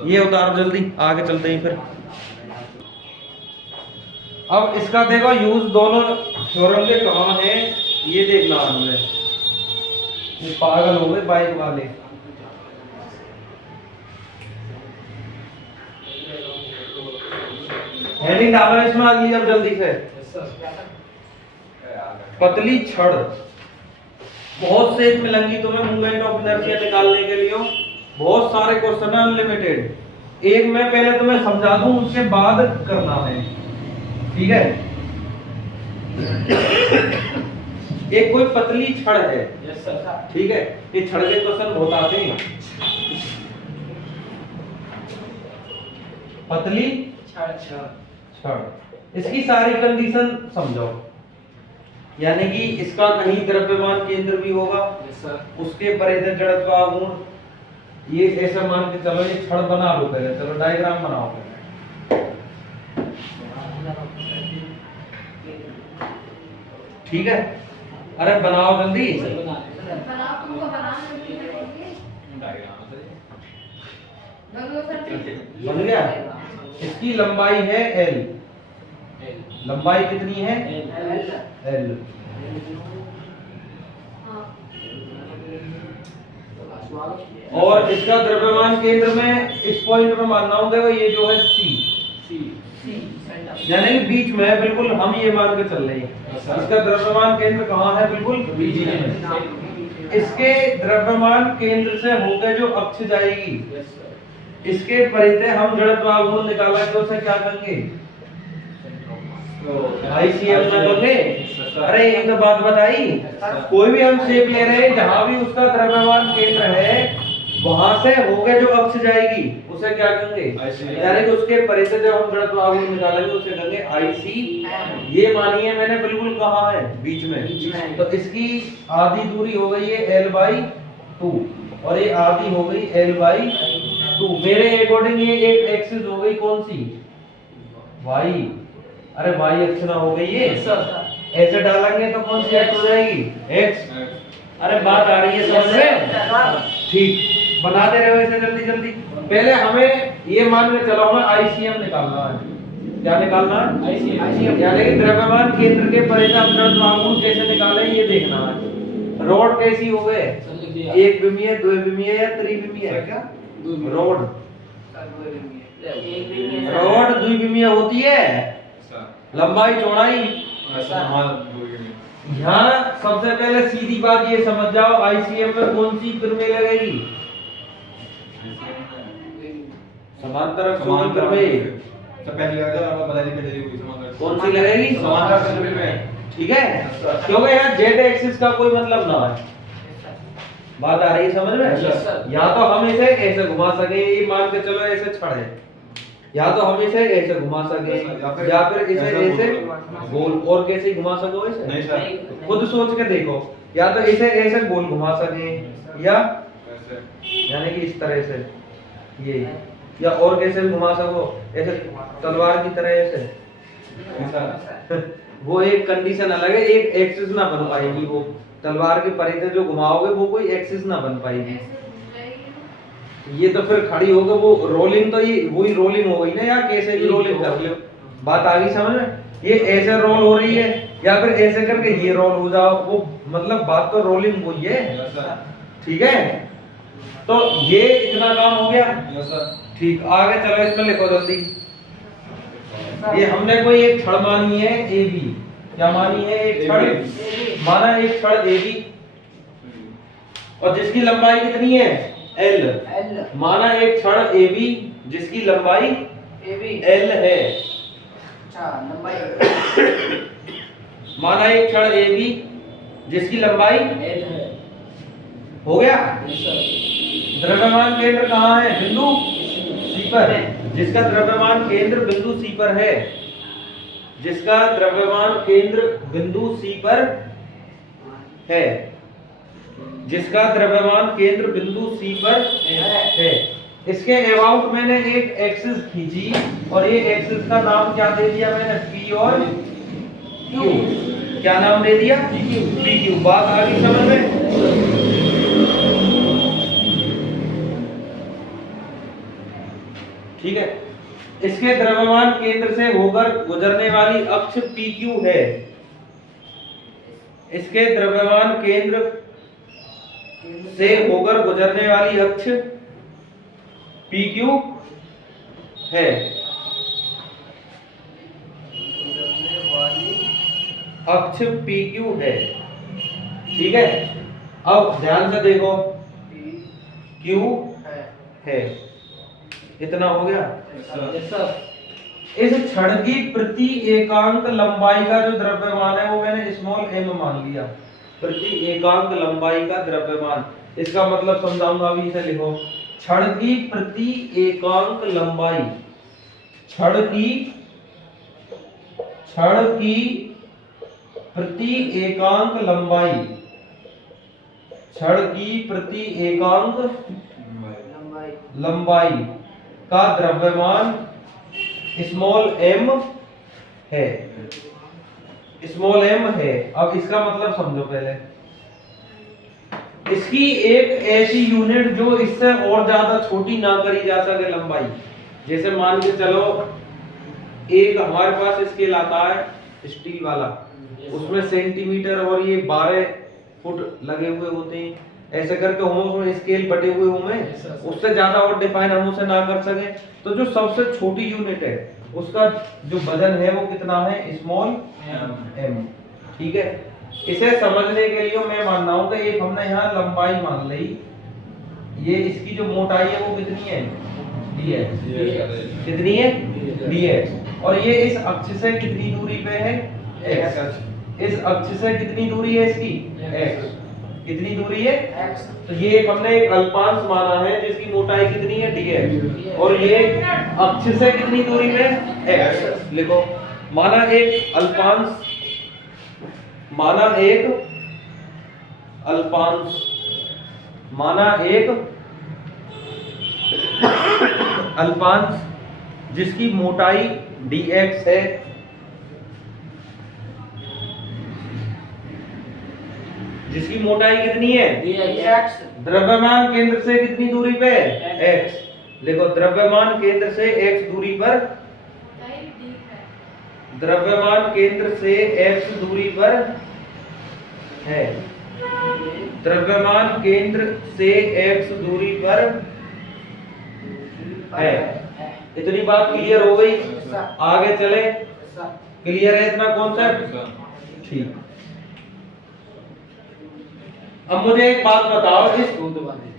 ये उतारो जल्दी, आगे चलते हैं फिर। अब इसका देखो यूज दोनों थ्योरम के कहाँ है ये देखना हमने। ये पागल हो गए बाइक वाले। हेडिंग डालो इसमें अगली, अब जल्दी से। पतली छड़, बहुत से मिलेंगी तुम्हें मूवमेंट ऑफ इनर्शिया निकालने के लिए, बहुत सारे क्वेश्चन है अनलिमिटेड। एक मैं पहले तुम्हें समझा दूं, उसके बाद करना है, ठीक है। एक कोई पतली छड़ है, ठीक है, ये छड़ के क्वेश्चन बहुत आते हैं। पतली छड़, इसकी सारी कंडीशन समझो, यानी कि इसका कहीं द्रव्यमान केंद्र भी होगा, उसके परिधि जड़त्व गुण, ये ऐसा मान के चलो ये छड़ बना लो पहले, चलो डायग्राम बनाओ पहले। ठीक है, अरे बनाओ जल्दी। बन गया। इसकी लंबाई है L, लंबाई कितनी है L, और इसका द्रव्यमान केंद्र में इस पॉइंट पे मानना होगा ये जो है C, यानी बीच में है बिल्कुल, हम ये मान के चल रहे हैं। इसका द्रव्यमान केंद्र कहाँ है? बिल्कुल बीच में। इसके द्रव्यमान केंद्र से होकर जो अक्ष जाएगी, इसके परिधि हम जड़त्व गुण निकाला तो उसे क्या कहेंगे? ICM में कहेंगे। अरे ये तो बात बताई, कोई भी हम शेप ले रहे हैं, जहां भी उसका द्रव्यमान केंद्र है वहां से होकर जो अक्ष जाएगी उसे क्या कहेंगे? यानी कि उसके परिधि जब हम जड़त्व गुण निकालेंगे उसे कहेंगे IC। ये मानिए मैंने बिल्कुल कहा है बीच में, तो इसकी आधी दूरी हो गई है L/2 और ये आधी हो गई L/2। मेरे अकॉर्डिंग ये एक एक्सिस हो गई कौन सी? Y। अरे Y अक्ष ना हो गई ये, ऐसे डालेंगे तो कौन सी एक्स हो जाएगी? X। अरे बात आ रही है समझ में? ठीक, बना दे रहे हो ऐसे जल्दी जल्दी। पहले हमें ये मान के चलो, हमें ICM निकालना है। क्या निकालना है? ICM, यानी कि द्रव्यमान केंद्र के परिधि हम जड़त्व गुण कैसे निकालें ये देखना है। रॉड कैसी हो गए? एक विमीय, द्विविमीय या त्रिविमीय है क्या? रोड रोड द्विविमीय होती है, लंबाई चौड़ाई। यहाँ सबसे पहले सीधी बात ये समझ जाओ, आईसीएम में कौन सी प्रमेय लगेगी? समांतर अक्षों की प्रमेय। कौन सी लगेगी? समांतर प्रमेय। ठीक है, क्योंकि यहाँ जेड एक्सिस का कोई मतलब ना है। बात आ रही है समझ में? Yes, sir. या तो हम इसे ऐसे घुमा सके, ये मान के चलो ऐसे छड़ है, या तो हम इसे ऐसे घुमा सके, या फिर इसे ऐसे गोल। और कैसे घुमा सको इसे? नहीं सर, खुद सोच के देखो, या तो इसे ऐसे गोल घुमा सके, या यानी कि इस तरह से ये, या और कैसे भी घुमा सको, ऐसे तलवार की तरह ऐसे। वो एक कंडीशन अलग है, एक एक्सिस ना बन पाएगी, वो तलवार के परिधि जो घुमाओगे वो कोई एक्सिस ना बन पाएगी। ये तो फिर खड़ी होगा वो रोलिंग, तो ये वही रोलिंग हो गई ना, या कैसे भी रोलिंग कर लो। बात आ गई समझ में? ये ऐसे रोल हो रही है, या फिर ऐसे करके ये रोल हो जाओ, वो मतलब बात तो रोलिंग हुई है। ठीक है, तो ये इतना काम हो गया। ठीक, आगे चलो इसमें लिखो जल्दी। ये हमने कोई एक छड़ मानी है ए बी। क्या मानी है? एक छड़ माना, एक छड़ ए बी, और जिसकी लंबाई कितनी है? एल। माना एक छड़ ए बी जिसकी लंबाई एल है। माना एक छड़ ए बी जिसकी लंबाई हो गया। द्रव्यमान केंद्र कहाँ है? बिंदु सी पर। जिसका द्रव्यमान केंद्र बिंदु सी पर है, जिसका द्रव्यमान केंद्र बिंदु सी पर है, जिसका द्रव्यमान केंद्र बिंदु सी पर है। इसके अबाउट मैंने एक एक्सिस खींची, और ये एक्सिस का नाम क्या दे दिया मैंने? पी और क्यू। क्या नाम दे दिया? P Q. बात आ गई समझ में? ठीक है, इसके द्रव्यमान केंद्र से होकर गुजरने वाली अक्ष PQ है। इसके द्रव्यमान केंद्र से होकर गुजरने वाली अक्ष PQ है। अक्ष PQ है। ठीक है, अब ध्यान से देखो, Q है, इतना हो गया। इस छड़ की प्रति एकांक लंबाई का जो द्रव्यमान है वो मैंने स्मॉल m मान लिया। प्रति एकांक लंबाई का द्रव्यमान, इसका मतलब समझाऊंगा, अभी इसे लिखो। छड़ की प्रति एकांक लंबाई, छड़ की प्रति एकांक लंबाई, छड़ की प्रति एकांक लंबाई का द्रव्यमान स्मॉल m है। स्मॉल m है। अब इसका मतलब समझो पहले। इसकी एक ऐसी यूनिट जो इससे और ज्यादा छोटी ना करी जा सके लंबाई। जैसे मान के चलो एक हमारे पास स्केल आता है स्टील वाला, उसमें सेंटीमीटर और ये 12 फुट लगे हुए होते हैं। ऐसे करके हम उसमें स्केल बटे हुए हमें उससे ज्यादा और डिफाइन हम उसे ना कर सके, तो जो सबसे छोटी यूनिट है उसका जो वजन है वो कितना है? Small m। ठीक है, इसे समझने के लिए मैं मान रहा हूं कि एक हमने यहाँ लंबाई मान ली, ये इसकी जो मोटाई है वो कितनी है? dx। कितनी है? dx। और ये इस अक्ष से कितनी दूरी पे है? x। इस अक्ष से कितनी दूरी है इसकी? x। कितनी दूरी है? x। तो ये हमने एक अल्पांश माना है जिसकी मोटाई कितनी है? dx। और ये अक्ष से कितनी दूरी पे? x। लिखो, माना एक अल्पांश, माना एक अल्पांश, माना एक अल्पांश जिसकी मोटाई dx है, जिसकी मोटाई कितनी है? dx। द्रव्यमान केंद्र से कितनी दूरी पे? x। देखो, द्रव्यमान केंद्र से x दूरी पर, द्रव्यमान केंद्र से x दूरी पर है। द्रव्यमान केंद्र से x दूरी पर है। इतनी बात क्लियर हो गई? आगे चले, क्लियर है इतना कॉन्सेप्ट? ठीक। अब मुझे एक बात बताओ,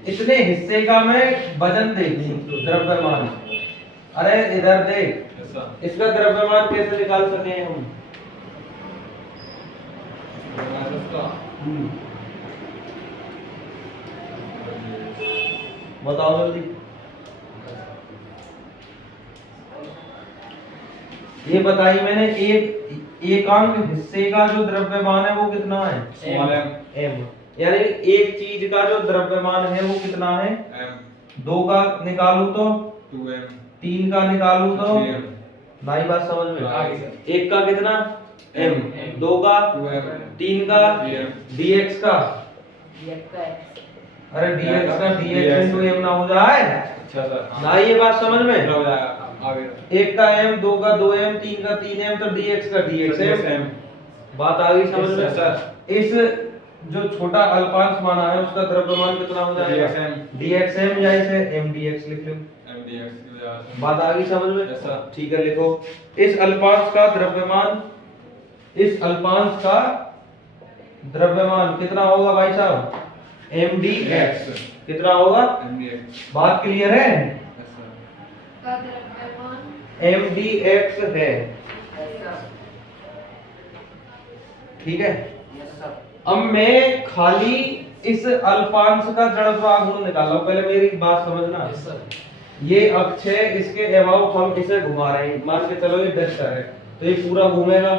इतने हिस्से का मैं वजन देखूं द्रव्यमान, अरे इधर देख, इसका द्रव्यमान कैसे निकाल सके हम? बताओ जल्दी। ये बताई मैंने, एकांक हिस्से का जो द्रव्यमान है वो कितना है? m। यानी एक चीज का जो द्रव्यमान है वो कितना है? दो का निकालू तो 2m, 3 का निकालू तो 3m, भाई बात समझ में? आगे सर। एक का कितना? m, दो का 2m, 3 का 3m, dx का, अरे dx का dx into m ना हो जाए अच्छा सर। ना, ये बात समझ में? हो जाएगा आगे। एक का m, दो का 2m, 3 का 3m, तो dx का dx m। बात आ गई समझ में? सर। इस जो छोटा अल्पांश माना है उसका द्रव्यमान कितना हो जाएगा? dxm, या इसे mdx लिख लो। mdx। बात आ गई समझ में? Yes, sir। ठीक है, लिखो। इस अल्पांश का द्रव्यमान, इस अल्पांश का द्रव्यमान कितना होगा भाई साहब? mdx। कितना होगा? mdx। बात क्लियर है? Yes, sir। mdx है, ठीक है। अब मैं खाली इस अल्पांश का जड़त्व गुण निकाल रहा हूं, पहले मेरी बात समझना। ये अक्ष है, इसके अबाउट हम इसे घुमा रहे हैं, मान के चलो ये वेक्टर है तो ये पूरा घूमेगा।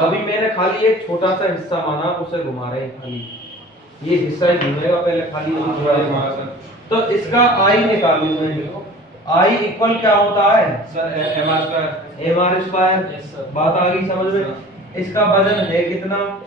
अभी मैंने खाली एक छोटा सा हिस्सा माना, उसे घुमा रहे हैं, खाली ये हिस्सा ही घूमेगा, पहले खाली पूरा घुमा सर। तो इसका i निकालू मैं, i इक्वल क्या होता है सर mr स्क्वायर। बात आ गई समझ में? इसका वजन है कितना?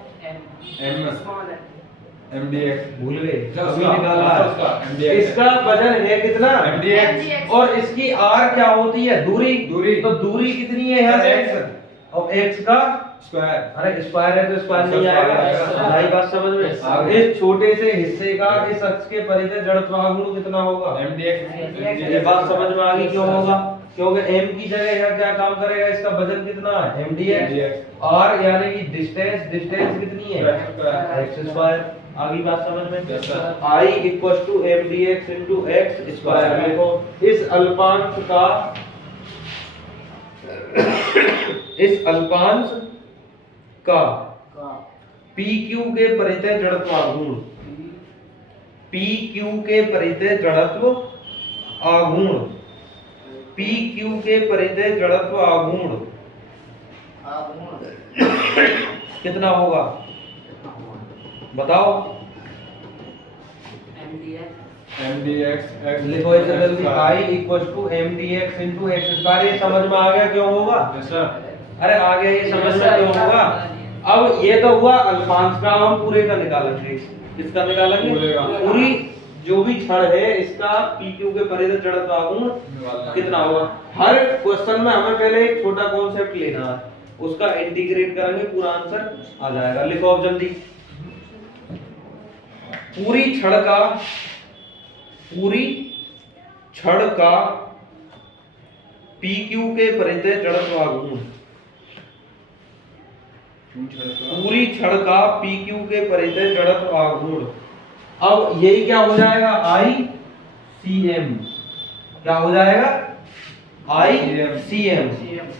mdx। भूल गए? उसका- अभी निकाला है। उसका MDX। इसका वजन है कितना? mdx। और इसकी r क्या होती है? दूरी। तो दूरी कितनी है यहाँ से? x। और x का स्क्वायर। अरे स्क्वायर है तो स्क्वायर नहीं स्क्वायर आएगा। आएगा। भाई बात समझ में? आगे। इस छोटे से हिस्से का इस अक्ष के परिधि जड़त्व गुण कितना होगा? mdx। ये बात समझ में आ गई क्यों होगा? क्योंकि m की जगह यहाँ क्या काम करेगा? इसका वजन कितना है? mdx। r यानी कि डिस्टेंस कितनी है? x square. आगे बात समझ में? Yes, sir। i equal to mdx into x square. देखो इस अल्पांश का इस अल्पांश का pq के परिधि जड़त्व आघूर्ण, pq के परिधि जड़त्व आघूर्ण, pq के परिधि जड़त्व आघूर्ण कितना होगा बताओ? mdx। लिखो इसे जल्दी, i equal to mdx into x square. ये समझ में आ गया क्यों होगा? Yes, sir। अरे आ गया ये समझ में क्यों होगा? अब ये तो हुआ अल्पांश का, हम पूरे का निकालेंगे। किसका निकालेंगे? पूरे का। पूरी जो भी क्षण है इसका pq के परिधि जड़त्व आघूर्ण कितना होगा। हर क्वेश्चन में हमें पहले एक छोटा कॉन्सेप्ट लेना है, उसका इंटीग्रेट करेंगे, पूरा आंसर आ जाएगा। लिखो अब जल्दी, पूरी क्षण का pq के परिधि जड़त्व आघूर्ण, पूरी क्षण का pq के परिधि जड़त्व आघूर्ण। अब यही क्या हो जाएगा? ICM। क्या हो जाएगा? ICM।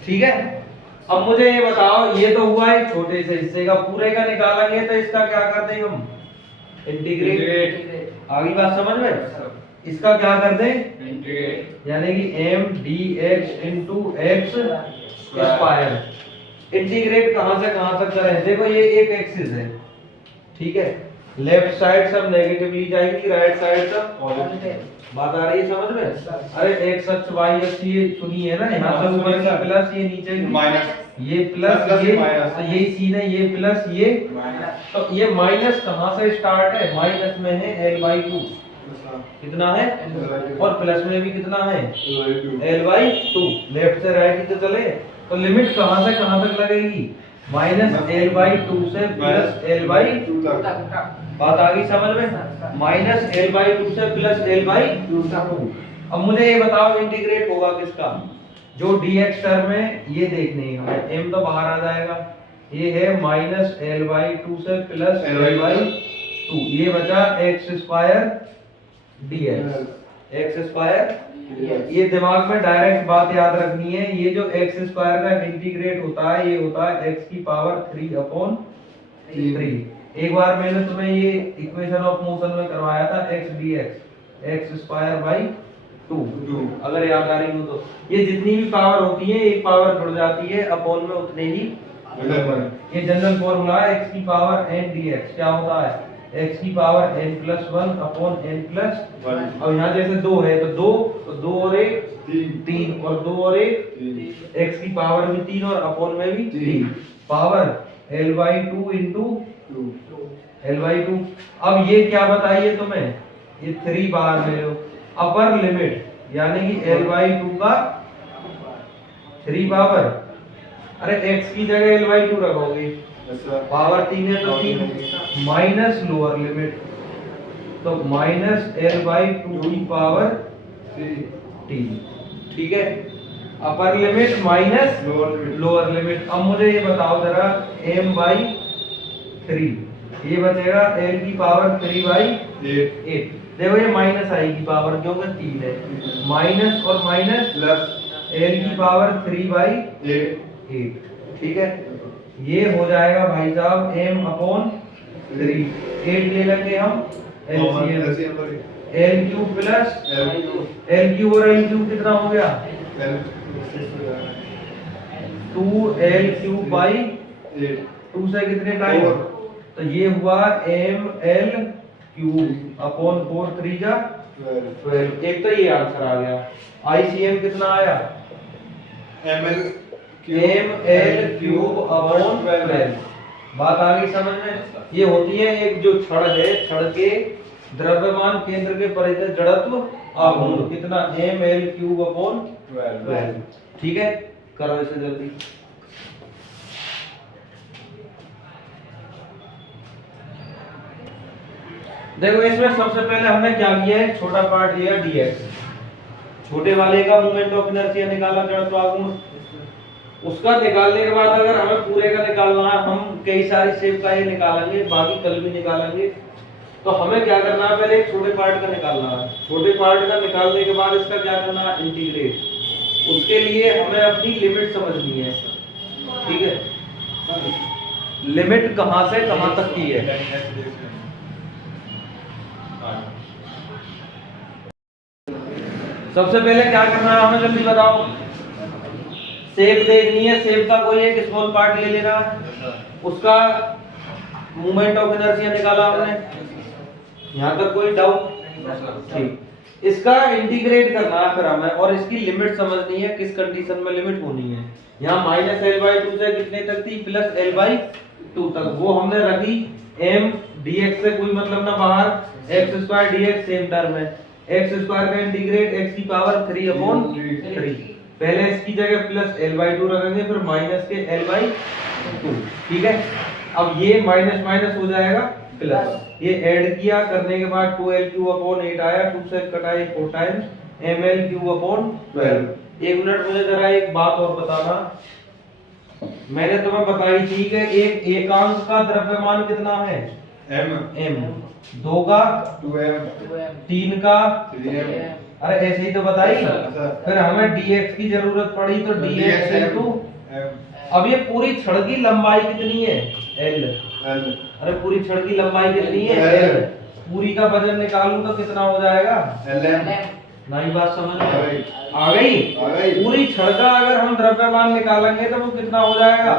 ठीक है। अब मुझे ये बताओ, ये तो हुआ एक छोटे से हिस्से का, पूरे का निकालेंगे तो इसका क्या करते हैं हम? इंटीग्रेट। आगे बात समझ में? इसका क्या कर दें? इंटीग्रेट। यानी कि mdx into x square. Integrate कहां से कहां तक करें? देखो ये एक एक्सिस है, ठीक है। लेफ्ट साइड सब नेगेटिवली जाएगी, राइट साइड सब पॉजिटिव। बात आ रही है समझ में? अरे एक्स अक्ष वाई अक्ष ये सुनी है ना, यहाँ से ऊपर की प्लस, ये नीचे की माइनस, ये प्लस, ये माइनस, तो यही सीन है, ये प्लस ये माइनस। तो ये माइनस कहां से स्टार्ट है? माइनस में है l/2 कितना है, और प्लस में भी कितना है l/2। लेफ्ट से राइट की तो चले, तो लिमिट कहां से कहां तक लगेगी? माइनस एल बाई टू से प्लस एल बाई, टू तक बात आ गई समझ में? माइनस एल बाई टू से प्लस एल बाई टू। अब मुझे ये बताओ इंटीग्रेट होगा किसका? जो dx टर्म है ये देखनी है हमें, m तो बाहर आ जाएगा, ये है माइनस एल बाई टू से प्लस एल बाई टू, ये बचा x square dx, x square. ये दिमाग में डायरेक्ट बात याद रखनी है, ये जो एक्स स्क्वायर का इंटीग्रेट होता है ये होता है एक्स की पावर 3 अपॉन 3। एक बार मैंने तुम्हें ये इक्वेशन ऑफ मोशन में करवाया था x dx, x square by 2, अगर याद आ रही हो तो। ये जितनी भी पावर होती है एक पावर जुड़ जाती है अपॉन में उतने ही, ये जनरल फॉर्मूला है x की पावर n dx क्या होता है x की power n plus 1 upon n plus 1। अब यहाँ जैसे 2 है तो 2 और 1 3 और 2 और 1 x की पावर में 3 और अपॉन में भी 3, power l by 2 into l by 2। अब ये क्या बताइए तुम्हें, ये 3 बाहर ले लो, अपर लिमिट यानी कि l बाई 2 का 3 पावर, अरे x की जगह l बाई 2 रखोगे, पावर 3 है तो 3, माइनस लोअर लिमिट तो माइनस l बाई 2 की पावर 3, ठीक है? Upper limit minus lower limit. अब मुझे ये बताओ जरा m बाई 3, ये बचेगा l की पावर 3 बाई 8। देखो ये माइनस आएगी पावर क्योंकि 3 है, माइनस और माइनस प्लस l की पावर 3 बाई 8, ठीक है? ये हो जाएगा भाई साहब m अपॉन 3, 8 ले लेंगे हम LCM, l cube plus l cube और l क्यूब कितना हो गया 2l क्यूब बाई 2 से कितने टाइम, तो ये हुआ ml क्यूब अपॉन 4 3 जा 12। एक तो ये आंसर आ गया। ICM कितना आया ml क्यूब अपॉन 12। बात आ गई समझ में? ये होती है एक जो छड़ है, छड़ के द्रव्यमान केंद्र के परिधि जड़त्व आघूर्ण कितना ml क्यूब अपॉन 12, ठीक है? करो इसे जल्दी। देखो इसमें सबसे पहले हमने क्या किया है, छोटा पार्ट लिया dx, छोटे वाले का मोमेंट ऑफ इनर्शिया निकाला जड़त्व आघूर्ण, उसका निकालने के बाद अगर हमें पूरे का निकालना है, हम कई सारी शेप का ये निकालेंगे, बाकी कल भी निकालेंगे, तो हमें क्या करना है, पहले एक छोटे पार्ट का निकालना है। छोटे पार्ट का निकालने के बाद इसका क्या करना है, इंटीग्रेट। उसके लिए हमें अपनी लिमिट समझनी है, ठीक है? लिमिट कहां से कहां तक की है, सबसे पहले क्या करना है हमें, जल्दी बताओ। शेप देखनी है, शेप का कोई एक स्मॉल पार्ट ले लेना है, उसका मोमेंट ऑफ इनर्शिया निकाला हमने, यहाँ तक कोई डाउट? ठीक, इसका इंटीग्रेट करना है फिर हमें, और इसकी लिमिट समझनी है, किस कंडीशन में लिमिट होनी है। यहाँ माइनस एल बाई 2 से कितने तक थी, प्लस एल बाई 2 तक, वो हमने रखी m dx से कोई मतलब ना बाहर, x square dx same term है, एक्स स्क्वायर का इंटीग्रेट x की पावर 3 अपॉन 3, पहले इसकी जगह प्लस l बाई 2 रखेंगे, फिर माइनस के l बाई 2, ठीक है? अब ये माइनस माइनस हो जाएगा प्लस, ये ऐड किया, करने के बाद 2l क्यूब अपॉन 8 आया, 2 से कटाए 4 टाइम्स ml क्यूब अपॉन 12। एक मिनट मुझे जरा एक बात और बताना, मैंने तुम्हें बताई थी कि एक एकांक का द्रव्यमान कितना है m, 2 का 2m, 3 का 3m, अरे ऐसे ही तो बताई। फिर हमें dx की जरूरत पड़ी तो dx इनटू m। अब ये पूरी छड़ की लंबाई कितनी है l, अरे पूरी छड़ की लंबाई कितनी है l, पूरी का वजन निकालूं तो कितना हो जाएगा lm। नई बात समझ में आ गई? पूरी छड़ का अगर हम द्रव्यमान निकालेंगे तो वो कितना हो जाएगा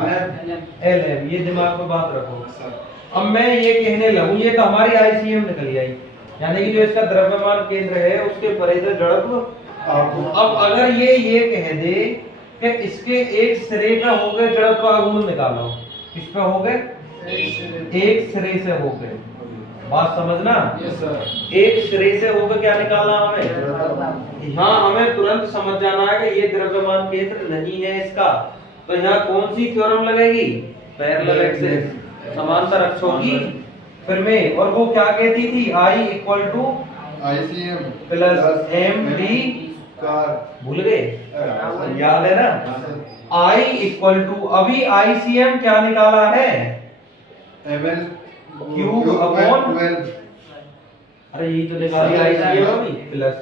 lm, ये दिमाग में बात रखो। अब मैं ये कहने लगूं, ये तो हमारी ICM निकल आई, यानी कि जो इसका द्रव्यमान केंद्र है उसके परिधि जड़त्व। अब अगर ये कह दे कि इसके एक सिरे पे हो गए जड़त्व आघूर्ण निकालो, किस पे हो गए, एक सिरे से हो गए, बात समझना। एक सिरे से होकर क्या निकालना हमें, यहाँ हमें तुरंत समझ जाना है कि ये द्रव्यमान केंद्र नहीं है इसका, तो यहाँ कौन सी थ्योरम लगेगी, पैरेलल एक्सिस समांतर अक्षों की फिर में, और वो क्या कहती थी, I equal to ICM plus M D, कार भूल गए, याद है ना, आई इक्वल टू, अभी आईसीएम क्या निकाला है, ML Q upon 12 अरे यही तो निकाली आईसीएम अभी, प्लस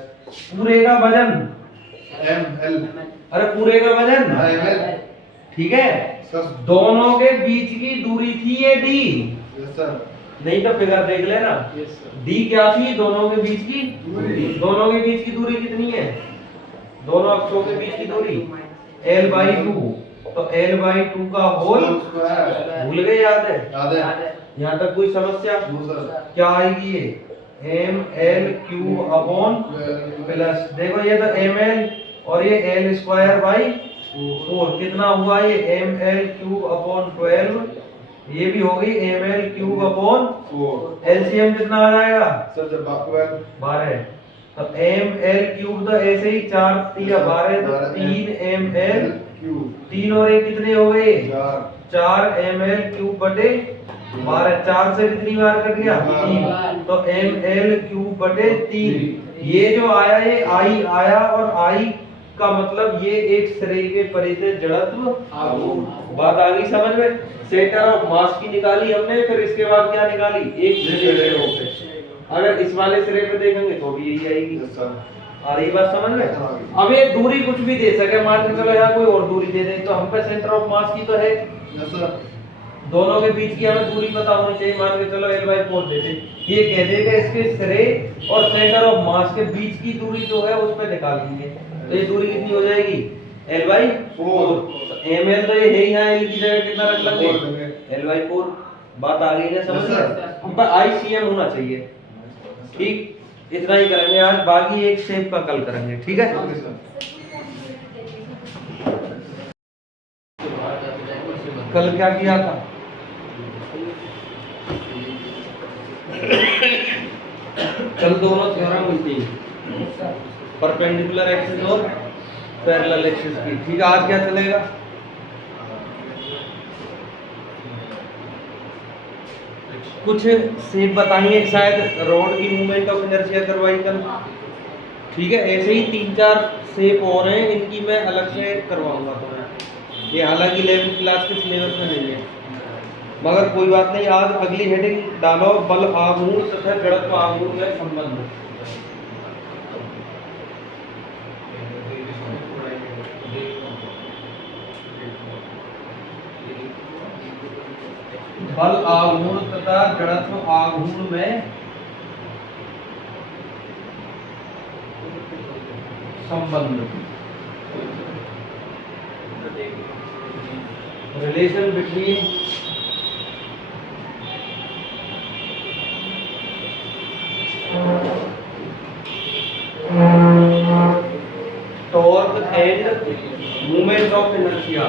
पूरे का वजन, ML अरे पूरे का वजन, ML ठीक है, सर दोनों के बीच की दूरी थी ये डी, यस सर नहीं तो फिगर देख लेना, डी क्या थी, दोनों के बीच की दूरी। दोनों के बीच की दूरी कितनी है, दोनों अक्षों के बीच की दूरी L/2, तो L/2 का होल, स्क्वायर भूल गए, याद है, याद है यहाँ तक कोई समस्या, नो सर क्या आएगी ये, ML³ अपॉन प्लस, देखो ये तो ML और ये L²/4 कितना हुआ, ये ML³ अपॉन 12, ये भी हो गई ML³ अपॉन 4 LCM कितना आ जाएगा, सर जब 12 12, तो ML³ तो ऐसे ही 4 3 12, तो 3 ML, क्यूब 3 और 1 कितने हो गए, 4 4 ML³ बटे 12, 4 से कितनी बार कट गया, 3, तो ML³ बटे 3, ये जो आया ये आई आया, और आई का मतलब ये एक सिरे के परिधि जड़त्व, बात आ गई समझ में, सेंटर ऑफ मास की निकाली हमने, फिर इसके बाद क्या निकाली, एक सिरे पे होके, अगर इस वाले सिरे पे देखेंगे तो भी यही आएगी, यस सर आ रही बात समझ में। अब ये दूरी कुछ भी दे सके, मान के चलो यहाँ कोई और दूरी दे दे, तो हम पे सेंटर ऑफ मास की तो है, यस सर दोनों के बीच की हमें दूरी पता होनी चाहिए, मान के चलो L/4 देते, ये कह देगा इसके सिरे और सेंटर ऑफ मास के बीच की दूरी जो है उस पे निकाल लीजिए, तो ये दूरी कितनी हो जाएगी, L/4, ML तो ये है ही, यहाँ L की जगह कितना रख लेंगे, L/4, बात आ गई ना समझ में, हम पर ICM होना चाहिए, ठीक, इतना ही करेंगे आज, बाकी एक शेप का कल करेंगे, ठीक है। ओके सर कल क्या किया था, कल दोनों थ्योरम मिलती है, परपेंडिकुलर एक्सिस और पैरेलल एक्सिस की, ठीक है। आज क्या चलेगा, कुछ शेप बताइए, शायद रॉड की मूवमेंट ऑफ इनर्शिया करवाई कल, ठीक है, ऐसे ही 3-4 शेप और हैं, इनकी मैं अलग से करवाऊंगा तुम्हें, ये हालांकि 11th क्लास के सिलेबस में नहीं है, मगर कोई बात नहीं, आज अगली हेडिंग डालो, बल आघूर्ण तथा जड़त्व आघूर्ण में संबंध, बल आघूर्ण तथा जड़त्व आघूर्ण में संबंध, relation between torque and movement of inertia,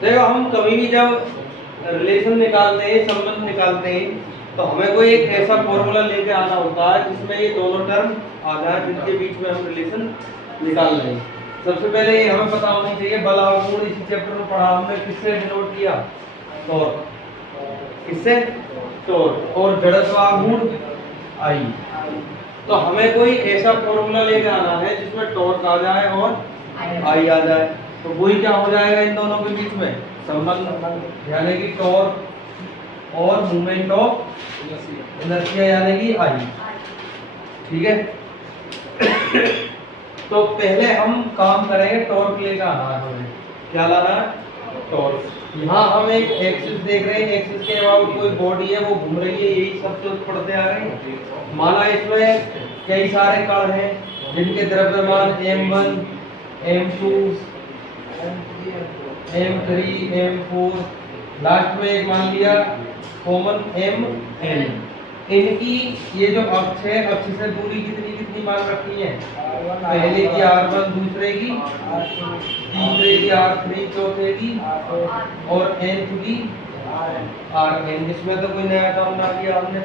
देखो हम कभी भी जब रिलेशन निकालते हैं, संबंध निकालते हैं, तो हमें कोई एक ऐसा फॉर्मूला लेके आना होता है जिसमें ये दोनों टर्म आ जाए, जिनके बीच में हम रिलेशन निकाल रहे हैं। सबसे पहले ये हमें पता होनी चाहिए, बल आघूर्ण इसी चैप्टर में पढ़ा हमने, किससे डिनोट किया, टॉर्क, किससे, टॉर्क, और जड़त्व आघूर्ण आई, तो हमें कोई ऐसा फॉर्मूला लेके आना है जिसमें टॉर्क आ जाए और आई आ जाए, तो वही क्या हो जाएगा इन दोनों के बीच में संबंध, यानी कि टॉर्क और मूवमेंट ऑफ इनर्शिया यानी कि आई, ठीक है। तो पहले हम काम करेंगे, टॉर्क लेकर आना है हमें, क्या लाना है, टॉर्क। यहाँ हम एक एक्सिस देख रहे हैं, एक्सिस के अबाउट कोई बॉडी है वो घूम रही है, यही सब तो पढ़ते आ रहे हैं। माना इसमें कई सारे कण हैं जिनके द्रव्यमान m1 m2 m3 m4, last में एक मान लिया कॉमन mn, इनकी ये जो अक्ष है, अक्ष से दूरी कितनी कितनी मान रखनी है, पहले की r1, दूसरे की तीसरे की r3, चौथे की और nth की rn, इसमें तो कोई नया काम ना किया हमने,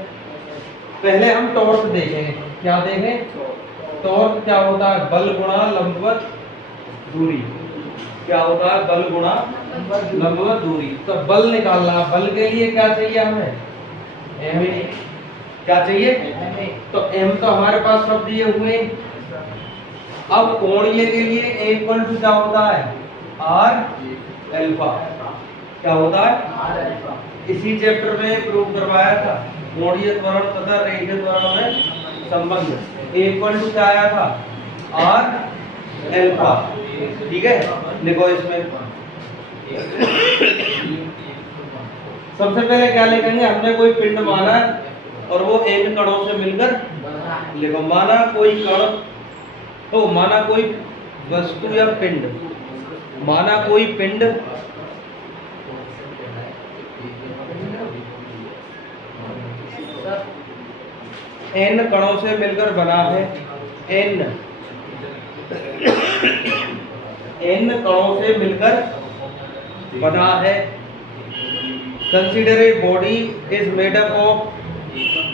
पहले हम टॉर्क देखेंगे। क्या देखें? टॉर्क क्या होता है? बल गुणा लंबवत दूरी। क्या होता है? बल गुणा लंबवत दूरी। तो बल निकालना, बल के लिए क्या चाहिए हमें? एम। क्या चाहिए? तो एम तो हमारे पास सब दिए हुए। अब कोणीय के लिए इक्वल टू क्या होता है? R alpha. क्या होता है? इसी चैप्टर में प्रूव करवाया था, कोणीय त्वरण तथा रेखीय त्वरण में संबंध। इक्वल टू क्या आया था? R alpha. ठीक है, लिखो इसमें। सबसे पहले क्या लिखेंगे? हमने कोई पिंड माना और वो n कणों से मिलकर, लिखो माना कोई कण, तो माना कोई वस्तु या पिंड, माना कोई पिंड n कणों से मिलकर बना है। n कणों से मिलकर बना है। Consider a body is made up of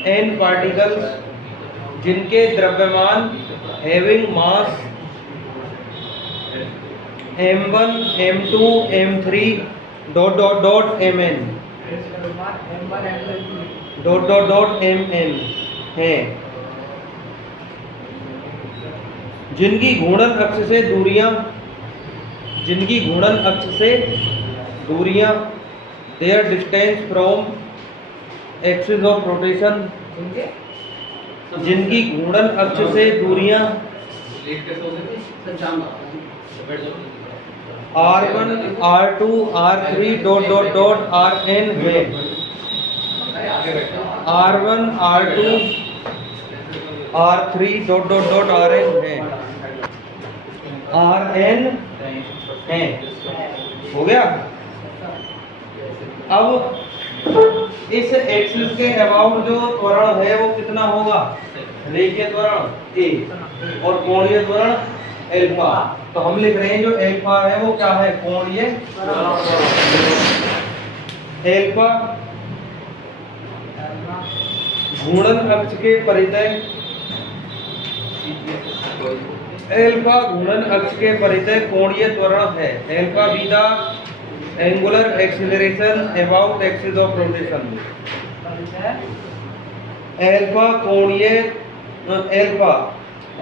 n particles जिनके द्रव्यमान having mass m1 m2 m3 dot dot dot mn dot dot dot mn है, जिनकी घूर्णन अक्ष से दूरियां, जिनकी घूर्णन अक्ष से दूरियां, their distance from axis of rotation, जिनकी घूर्णन अक्ष से दूरियां r1 r2 r3 dot dot dot rn है। r1 r2 r3 dot dot dot rn है, rn है। हो गया? अब इस एक्सिस के अबाउट जो त्वरण है वो कितना होगा? रेखीय त्वरण a और कोणीय त्वरण अल्फा। तो हम लिख रहे हैं जो अल्फा है वो क्या है? कोणीय अल्फा घूर्णन अक्ष के परितय, अल्फा घूर्णन अक्ष के परितय कोणीय त्वरण है। Alpha be the angular acceleration about axis of rotation. Alpha कोणीय, अल्फा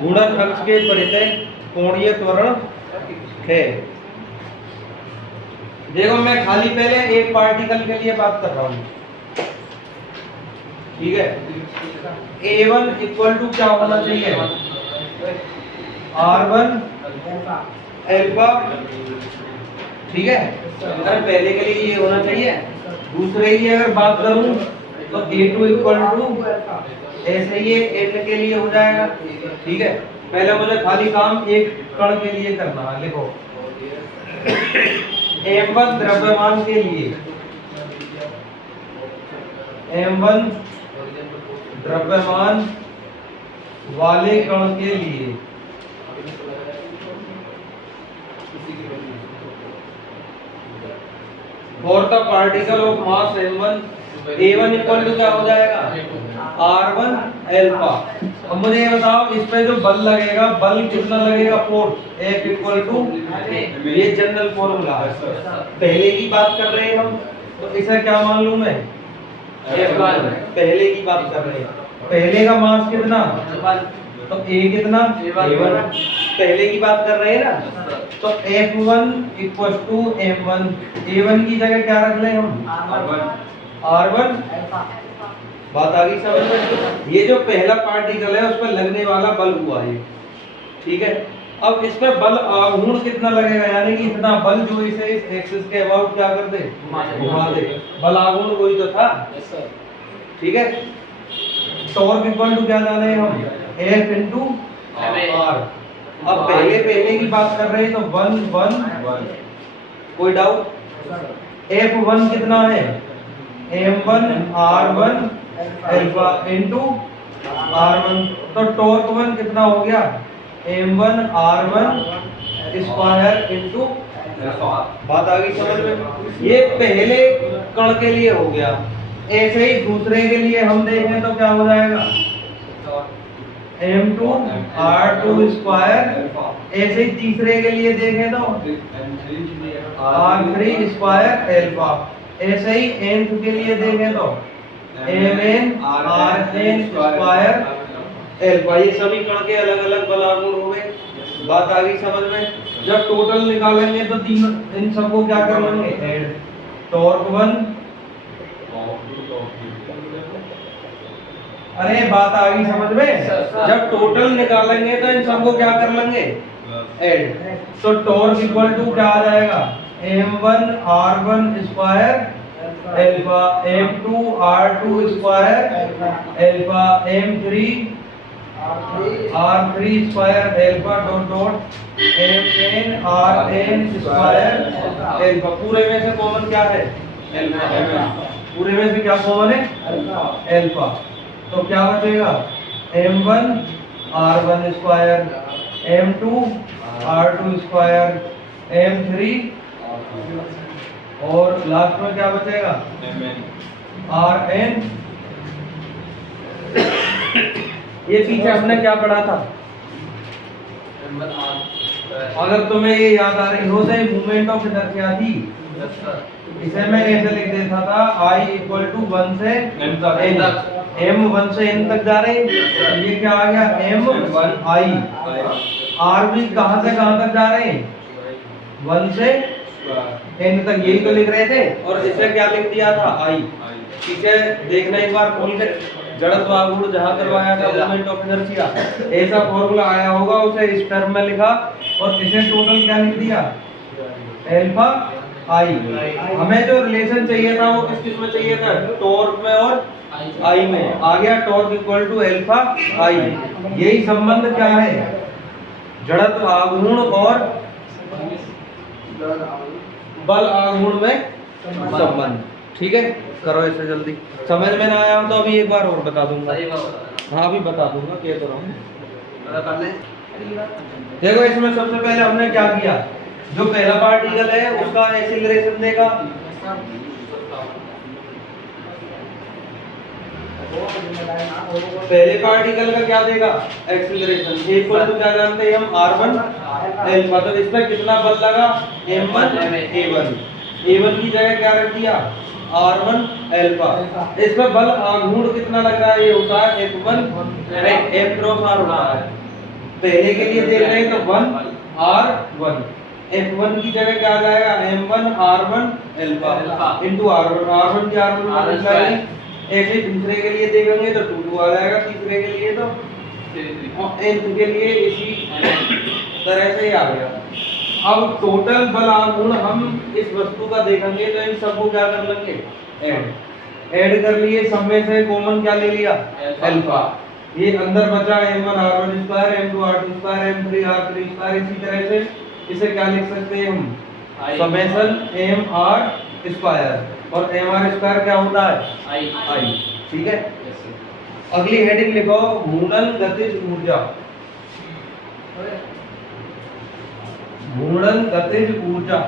घूर्णन अक्ष के परितय कोणीय त्वरण है। देखो मैं खाली पहले एक पार्टिकल के लिए बात कर रहा हूँ। ठीक है, A1 इक्वल टू क्या होना चाहिए? R1 alpha. ठीक है, अगर पहले के लिए ये होना चाहिए। दूसरे की अगर बात करूं तो A2 इक्वल टू ऐसे ये n के लिए हो जाएगा। ठीक है, पहले मुझे खाली काम एक कण के लिए करना है। लिखो m1 द्रव्यमान के लिए, m1 द्रव्यमान वाले कण के लिए for the particle of mass m1, A1 equal to क्या हो जाएगा? R1 alpha. अब मुझे ये बताओ इस पे जो बल लगेगा, बल कितना लगेगा? फोर्स F इक्वल टू, ये जनरल फॉर्मूला है। पहले की बात कर रहे हैं हम, तो इसे क्या मान लूं मैं? F1। पहले की बात कर रहे हैं, पहले का मास कितना? तो A कितना? A1। पहले की बात कर रहे हैं ना, तो F1 equal to M1। A1 की जगह क्या रख लें हम? R1। बात आ गई समझ में? ये जो पहला पार्टिकल है उस पर लगने वाला बल हुआ है। ठीक है, अब इस पे बल आघूर्ण कितना लगेगा? यानी कि इतना बल जो इसे इस एक्सिस के अबाउट क्या कर दे? घुमा दे। बल आघूर्ण वही तो था। ठीक है, टॉर्क इक्वल टू क्या जाने हम? F into R। अब पहले की बात कर रहे हैं तो 1 1। कोई डाउट? F1 कितना है? M1 R1 alpha into R1। तो टॉर्क 1 कितना हो गया? M1 R1 square into alpha. बात आ गई समझ में? ये पहले कण के लिए हो गया। ऐसे ही दूसरे के लिए हम देखें तो क्या हो जाएगा m2 r2 स्क्वायर। ऐसे ही तीसरे के लिए देखें तो r3 स्क्वायर एल्फा। ऐसे ही nth के लिए देखें तो mn rn स्क्वायर एल्फा। ये सभी कण के अलग अलग बल आघूर्ण हो गए। बात आ गई समझ में। जब टोटल निकालेंगे तो तीन इन सबको क्या कर लेंगे ऐड। टॉर्क 1, अरे बात आ गई समझ में। जब टोटल निकालेंगे तो इन सबको क्या कर लेंगे ऐड। तो टॉर्क इक्वल टू क्या आ जाएगा m1 r1 square alpha, m2 r2 square alpha, m3 r3 square alpha dot dot mn rn square alpha. पूरे में से कॉमन क्या है एल्फा। पूरे में से क्या कॉमन है एल्फा। तो क्या बचेगा m1 r1 square, m2 r2 square, m3 और लास्ट में क्या बचेगा rn। ये पीछे हमने क्या पढ़ा था अगर तुम्हें ये याद आ रही हो तो मूवमेंट ऑफ इनर्शिया थी। इसे मैं ऐसे लिख देता था I इक्वल टू 1 से n तक। m 1 से n तक जा रहे हैं। ये क्या आ गया m 1 I। r भी कहां से कहां तक जा रहे हैं 1 से n तक। यही तो लिख रहे थे। और इसे क्या लिख दिया था I। पीछे देखना एक बार खोल के जड़त्व आघूर्ण जहां करवाया था मोमेंट ऑफ इनर्शिया ऐसा फॉर्मूला आया होगा उसे इस टर्म में लिखा और इसे टोटल क्या लिख दिया एल्फा आई। हमें जो रिलेशन चाहिए था वो किस में चाहिए था टॉर्क में और आई में। आ गया टॉर्क इक्वल टू एल्फा आई। यही संबंध क्या है जड़त्व आघूर्ण और बल आघूर्ण में संबंध। ठीक है करो ऐसे जल्दी। समझ में ना आया हो तो अभी एक बार और बता दूंगा। हाँ अभी बता दूंगा कह तो रहा हूँ। देखो इसमें सबसे पहले हमने क्या किया जो पहला पार्टिकल है उसका एक्सीलरेशन देखा। पहले पार्टिकल का क्या देगा एक्सीलरेशन इक्वल टू क्या जानते हैं हम r1 एल्फा। तो इसमें कितना बल लगा m1 a1। a1 की जगह क्या रख दिया r1 एल्फा। इसमें बल आघूर्ण कितना लग रहा है ये होता है f1 f क्रॉस r होता है। पहले के लिए देख रहे हैं तो 1 r1 f1 की जगह क्या आ जाएगा m1 r1 alpha into r1। r1 की r1 मल्टीप्लाई ऐसे दूसरे के लिए देखेंगे तो 2 2 आ जाएगा। तीसरे के लिए तो nth के लिए इसी तरह से ही आ गया। अब टोटल बल आघूर्ण हम इस वस्तु का देखेंगे तो इन सबको क्या कर लेंगे ऐड कर लिए। सब में से कॉमन क्या ले लिया अल्फा। ये अंदर बचा m1 r1 square, m2 r2 square, m3 r3 square. इसी तरह से इसे क्या लिख सकते हैं हम समेशन mr स्क्वायर। और mr स्क्वायर क्या होता है i। ठीक है अगली हेडिंग लिखो घूर्णन गतिज ऊर्जा। घूर्णन गतिज ऊर्जा।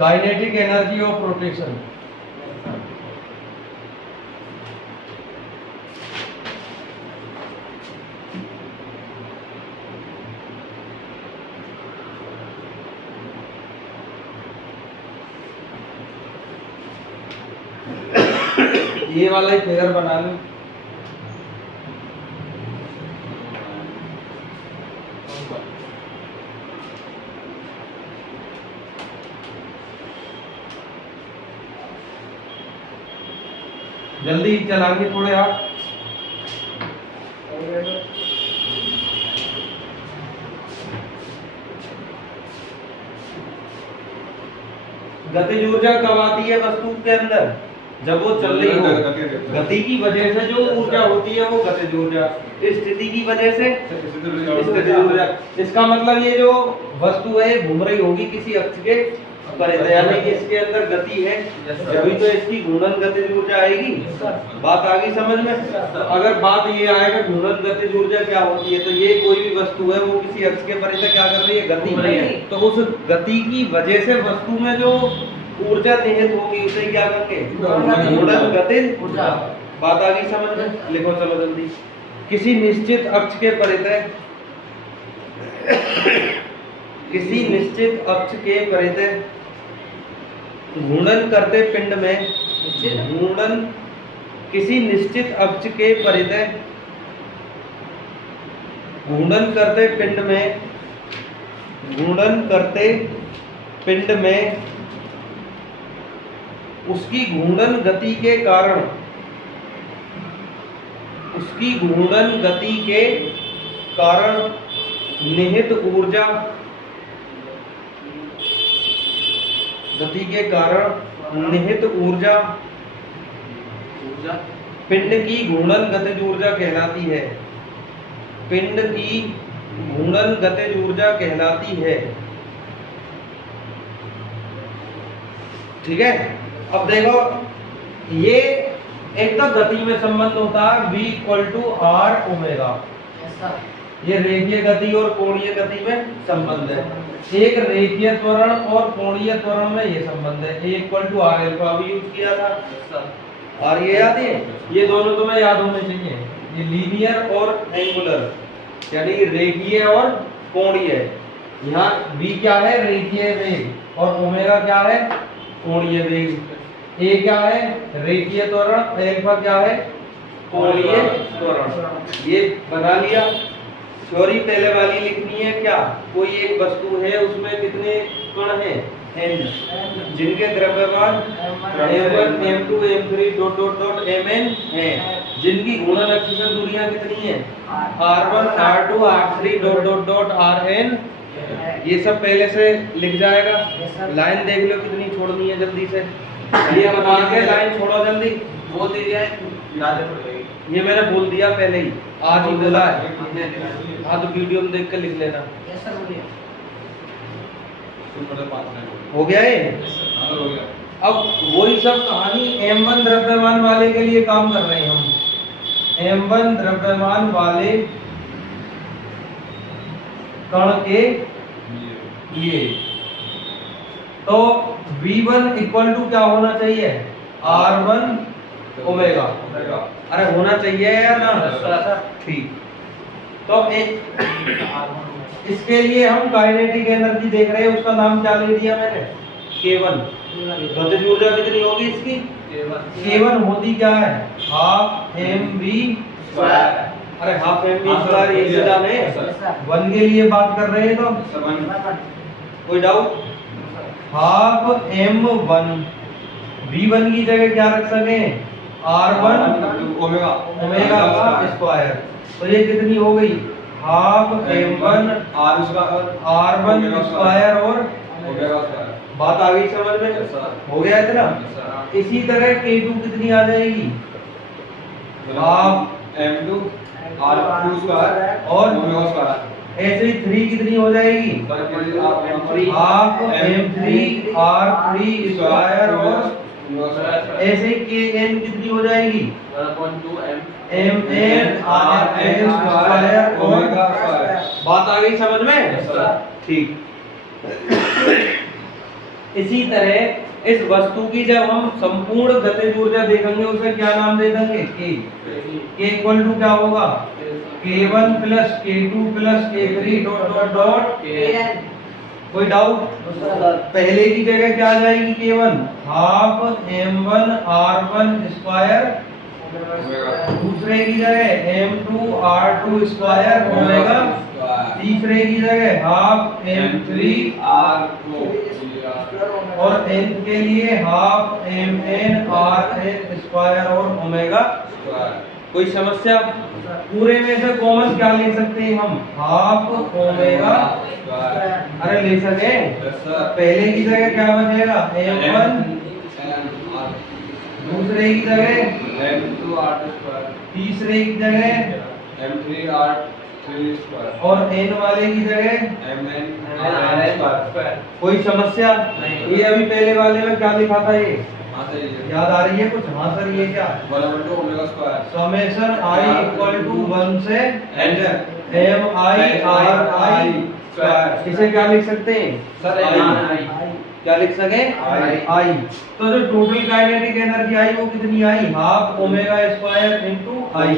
Kinetic energy of rotation. ये वाला ही फिगर बना लो। जल्दी चलाएंगे थोड़े आप। गतिज ऊर्जा कब आती है वस्तु के अंदर जब वो चल रही हो। गति की वजह से जो ऊर्जा होती है वो गतिज ऊर्जा। स्थिति की वजह से स्थितिज ऊर्जा। इसका मतलब ये जो वस्तु है घूम रही होगी किसी अक्ष के परित है, यानी कि इसके अंदर गति है, जभी तो इसकी घूर्णन गतिज ऊर्जा आएगी। बात आ गई समझ में? अगर बात ये आएगा घूर्णन गतिज ऊर्जा क्या होती है, तो ये कोई भी वस्तु है वो किसी अक्ष के परित क्या कर रही है, गति घूम रही है। तो उस गति की वजह से वस्तु में जो ऊर्जा निहित होगी उसे क्या कहेंगे, घूर्णन गतिज ऊर्जा। बात आ गई समझ में? लिखो चलो जल्दी। किसी निश्चित अक्ष के परितः किसी निश्चित अक्ष के परितः घूर्णन करते पिंड में घूर्णन किसी निश्चित अक्ष के परितः घूर्णन करते पिंड में घूर्णन करते पिंड में उसकी घूर्णन गति के कारण उसकी घूर्णन गति के कारण निहित ऊर्जा गति के कारण निहित ऊर्जा पिंड की घूर्णन गतिज ऊर्जा कहलाती है। पिंड की घूर्णन गतिज ऊर्जा कहलाती है। ठीक है, अब देखो ये एक तो गति में संबंध होता है v = r ओमेगा, ये रेखीय गति और कोणीय गति में संबंध है। एक रेखीय त्वरण और कोणीय त्वरण में ये संबंध है, a = r अल्फा भी यूज किया था, और ये याद है, ये दोनों तुम्हें याद होने चाहिए, ये लीनियर और एंगुलर यानी रेखीय और कोणीय। यहाँ v क्या है, रेखीय वेग, और ओमेगा क्या है, कोणीय वेग। a क्या है, रेखीय त्वरण, अल्फा क्या है, कोणीय त्वरण। ये बना लिया। थ्योरी पहले वाली लिखनी है क्या, कोई एक वस्तु है उसमें कितने कण हैं, n, जिनके द्रव्यमान m1 m2 m3 ... mn हैं, जिनकी घूर्णन अक्ष से दूरियां कितनी हैं, r1 r2 r3 ... rn। ये सब पहले से लिख जाएगा। लाइन देख लो कितनी छोड़नी है जल्दी से, ये बना के लाइन छोड़ो जल्दी, बोल दीजिए। ये मैंने बोल दिया पहले ही, आज ही बोला है। हाँ तो वीडियो में देख कर लिख लेना। हो गया ये। अब वही सब कहानी m1 द्रव्यमान वाले के लिए काम कर रहे हैं हम। m1 द्रव्यमान वाले कण के लिए तो v1 = क्या होना चाहिए, r1 ओमेगा। अरे होना चाहिए या ना, ठीक। तो इसके लिए हम काइनेटिक एनर्जी देख रहे हैं, उसका नाम क्या ले दिया मैंने, k1। गतिज ऊर्जा कितनी होगी इसकी, k1 होती क्या है, हाफ mv²। अरे हाफ mv² ये से जाने 1 के लिए बात कर रहे हैं तो कोई डाउट, हाफ m1 v1 की जगह क्या रख सके, r1 ओमेगा का स्क्वायर। तो ये कितनी हो गई, हाफ m1 r1 स्क्वायर और बात आ गई समझ में, हो गया इतना। इसी तरह k2 कितनी आ जाएगी, हाफ m2 r2 स्क्वायर और ओमेगा स्क्वायर। ऐसे ही 3 कितनी हो जाएगी, हाफ m3 r3 स्क्वायर और ऐसे ही kn कितनी हो जाएगी, mn rn स्क्वायर और ओमेगा स्क्वायर। बात आ गई समझ में, ठीक। इसी तरह इस वस्तु की जब हम संपूर्ण गतिज ऊर्जा देखेंगे उसे क्या नाम दे देंगे, k = क्या होगा, k1 + k2 + k3 ... कोई डाउट, पहले की जगह क्या आ जाएगी, k1 half m1 r1 square, दूसरे की जगह m2 r2 स्क्वायर ओमेगा, तीसरे की जगह हाफ m3 r2 और n के लिए हाफ mn rn स्क्वायर और ओमेगा। कोई समस्या, पूरे में से कॉमन क्या ले सकते हैं हम, हाफ ओमेगा। अरे ले सके, पहले की जगह क्या बचेगा, m1, दूसरे की जगह m2 r2 स्क्वायर, तीसरे की जगह m3 r3 स्क्वायर और n वाले की जगह mn स्क्वायर। कोई समस्या नहीं। ये अभी पहले वाले में क्या लिखा था ये हाँ सर ये याद आ रही है कुछ? हाँ सर ये क्या 1/2 omega square summation i equal to 1 से n m i r i square. इसे क्या लिख सकते हैं सर क्या लिख सके आई। तो जो टोटल काइनेटिक एनर्जी आई वो कितनी आई? Half omega square into I.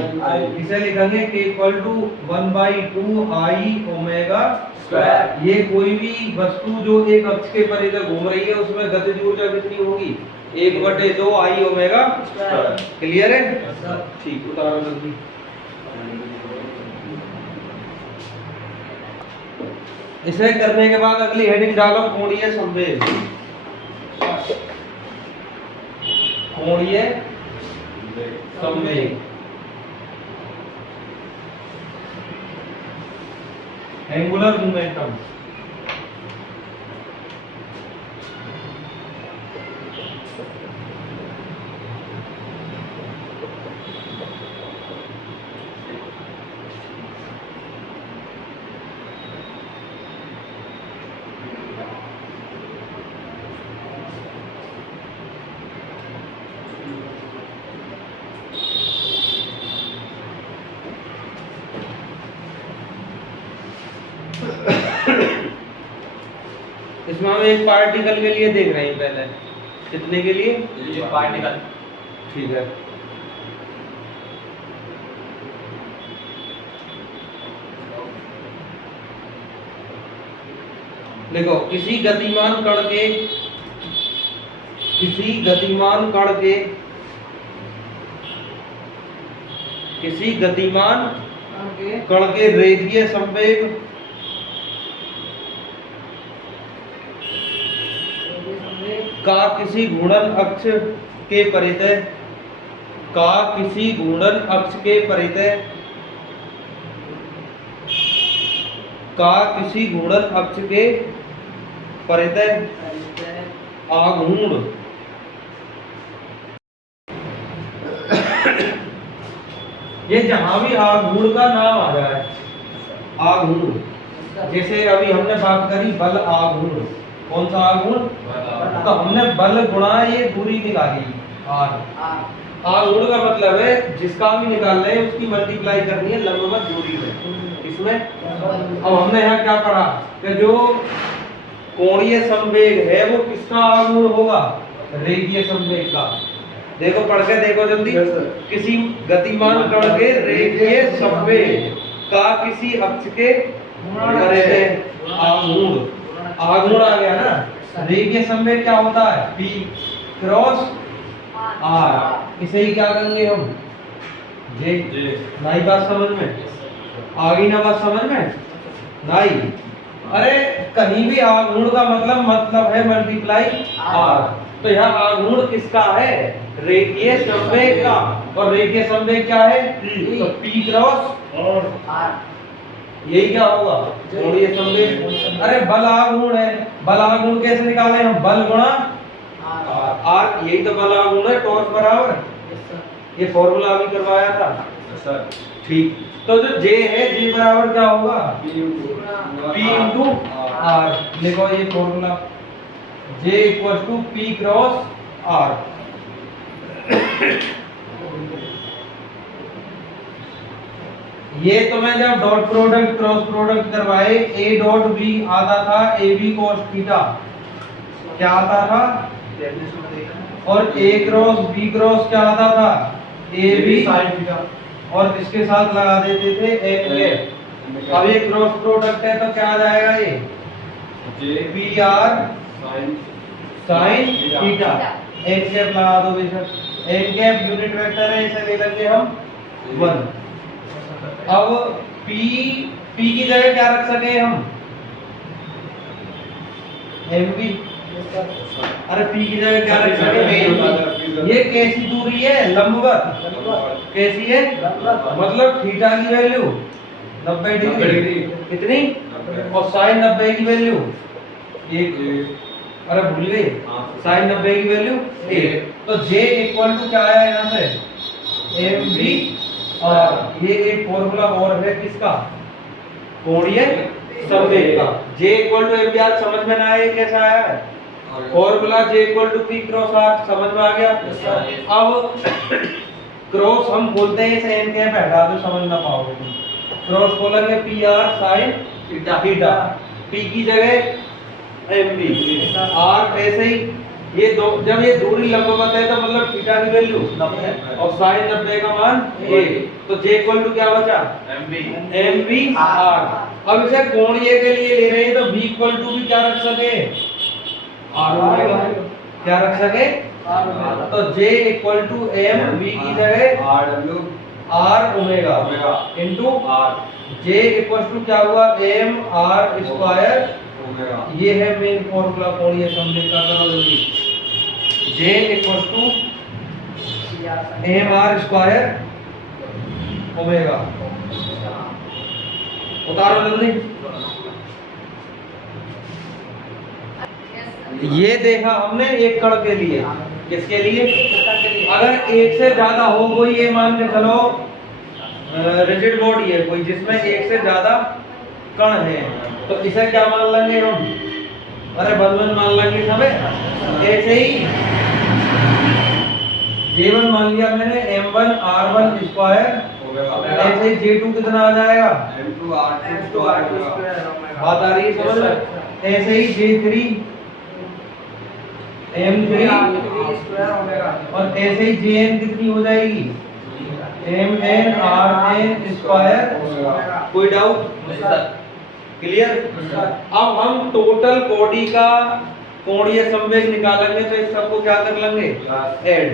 इसे लिखेंगे k equal to 1/2 I omega square. ये कोई भी वस्तु जो एक अक्ष के परिधि घूम रही है उसमें गतिज ऊर्जा कितनी होगी? 1/2 आई ओमेगा स्क्वायर। क्लियर है? ठीक, उदाहरण जल्दी। इसे करने के बाद अगली हेडिंग डालो कोणीय संवेग। कोणीय संवेग एंगुलर मोमेंटम। इसमें हम एक पार्टिकल के लिए देख रहे हैं पहले। कितने के लिए? ये पार्टिकल ठीक है। देखो किसी गतिमान कण के रेखीय संवेग का किसी घूर्णन अक्ष के परितः आघूर्ण ये जहां भी आघूर्ण का नाम आ जाए, आघूर्ण, जैसे अभी हमने बात करी बल आघूर्ण। कौन सा आघूर्ण? तो हमने बल गुणा ये दूरी निकाली आर। आघूर्ण का मतलब है जिसका भी निकाल रहे हैं उसकी मल्टीप्लाई करनी है लंबवत दूरी में। इसमें अब हमने यहाँ क्या पढ़ा कि जो कोणीय संवेग है वो किसका आघूर्ण होगा? रेखीय संवेग का। देखो पढ़ के देखो जल्दी। किसी गतिमान कण के रेखीय संवेग का किसी अक्ष के परितः आघूर्ण। आघूर्ण आ गया ना। रेखीय संवेग क्या होता है? P cross R। इसे ही क्या करेंगे हम? J। नहीं बात समझ में आ गई ना? बात समझ में नहीं? अरे कहीं भी आघूर्ण का मतलब है मल्टीप्लाई R। तो यहाँ आघूर्ण किसका है? रेखीय संवेग का। और रेखीय संवेग क्या है? तो P क्रॉस R। यही क्या होगा? कोणीय संवेग। अरे बल आघूर्ण है, बल आघूर्ण कैसे निकाले हम? बल गुणा आर। यही तो बल आघूर्ण है, टॉर्क बराबर। ये फॉर्मूला अभी करवाया था। ठीक, तो जो J है J बराबर क्या होगा? P into R। लिखो ये formula J equal to P cross R। ये तो मैं जब डॉट प्रोडक्ट क्रॉस प्रोडक्ट करवाए A डॉट B आता था AB cos थीटा, क्या आता था? और A क्रॉस B क्रॉस क्या आता था? AB sin theta. और इसके साथ लगा देते थे n कैप। अब ये क्रॉस प्रोडक्ट है तो क्या आ जाएगा? ये PR sin theta. n cap लगा दो बेशक। n कैप यूनिट वेक्टर है, इसे ले लेंगे हम 1। अब P की जगह क्या रख सके हम? MV। अरे P की जगह क्या रख सके? ये कैसी दूरी है? लंबवत। कैसी है? मतलब थीटा की वैल्यू 90 डिग्री। कितनी? और साइन 90 की वैल्यू 1। अरे भूल गए? साइन 90 की वैल्यू 1। तो J इक्वल टू क्या आया यहाँ से? MV। और ये एक फॉर्मूला और है किसका? कोणीय संवेग का। J इक्वल टू एम आज समझ में ना आया ये कैसा आया है? Formula J equal to P cross R समझ में आ गया? अब क्रॉस हम बोलते हैं इसे n कैप हटा दो समझ ना पाओगे तुम। क्रॉस बोलेंगे P R sin theta, P की जगह MB, R ऐसे ही ये दो जब ये दूरी लंबवत है तो मतलब थीटा की वैल्यू 90 और sin 90 का मान 1, तो J इक्वल टू क्या बचा? MB R। अब इसे कोणीय के लिए ले रहे हैं तो V इक्वल टू भी क्या रख सके? R omega. क्या रख सके? तो J equal to M V की जगह R omega into J equal to क्या हुआ? M R square. ये है मेन फॉर्मूला कोणीय संवेग का। करो जल्दी। J equal to M R square omega. उतारो जल्दी। ये देखा हमने एक कण के लिए। किसके लिए? अगर एक से ज्यादा हो कोई, ये मान के चलो रिजिड बॉडी है कोई जिसमें एक से ज्यादा कण है, तो इसे क्या मान लेंगे हम? अरे बंधन मान लेंगे सब। ऐसे ही J1 मान लिया मैंने M1 R1 स्क्वायर। ऐसे ही J2 कितना आ जाएगा? बात आ रही है समझ में? ऐसे ही J3 M3 और ऐसे ही Jn कितनी हो जाएगी? Mn Rn square. कोई डाउट? क्लियर? अब हम टोटल बॉडी का कोणीय संवेग निकालेंगे तो इस सबको क्या कर लेंगे? ऐड।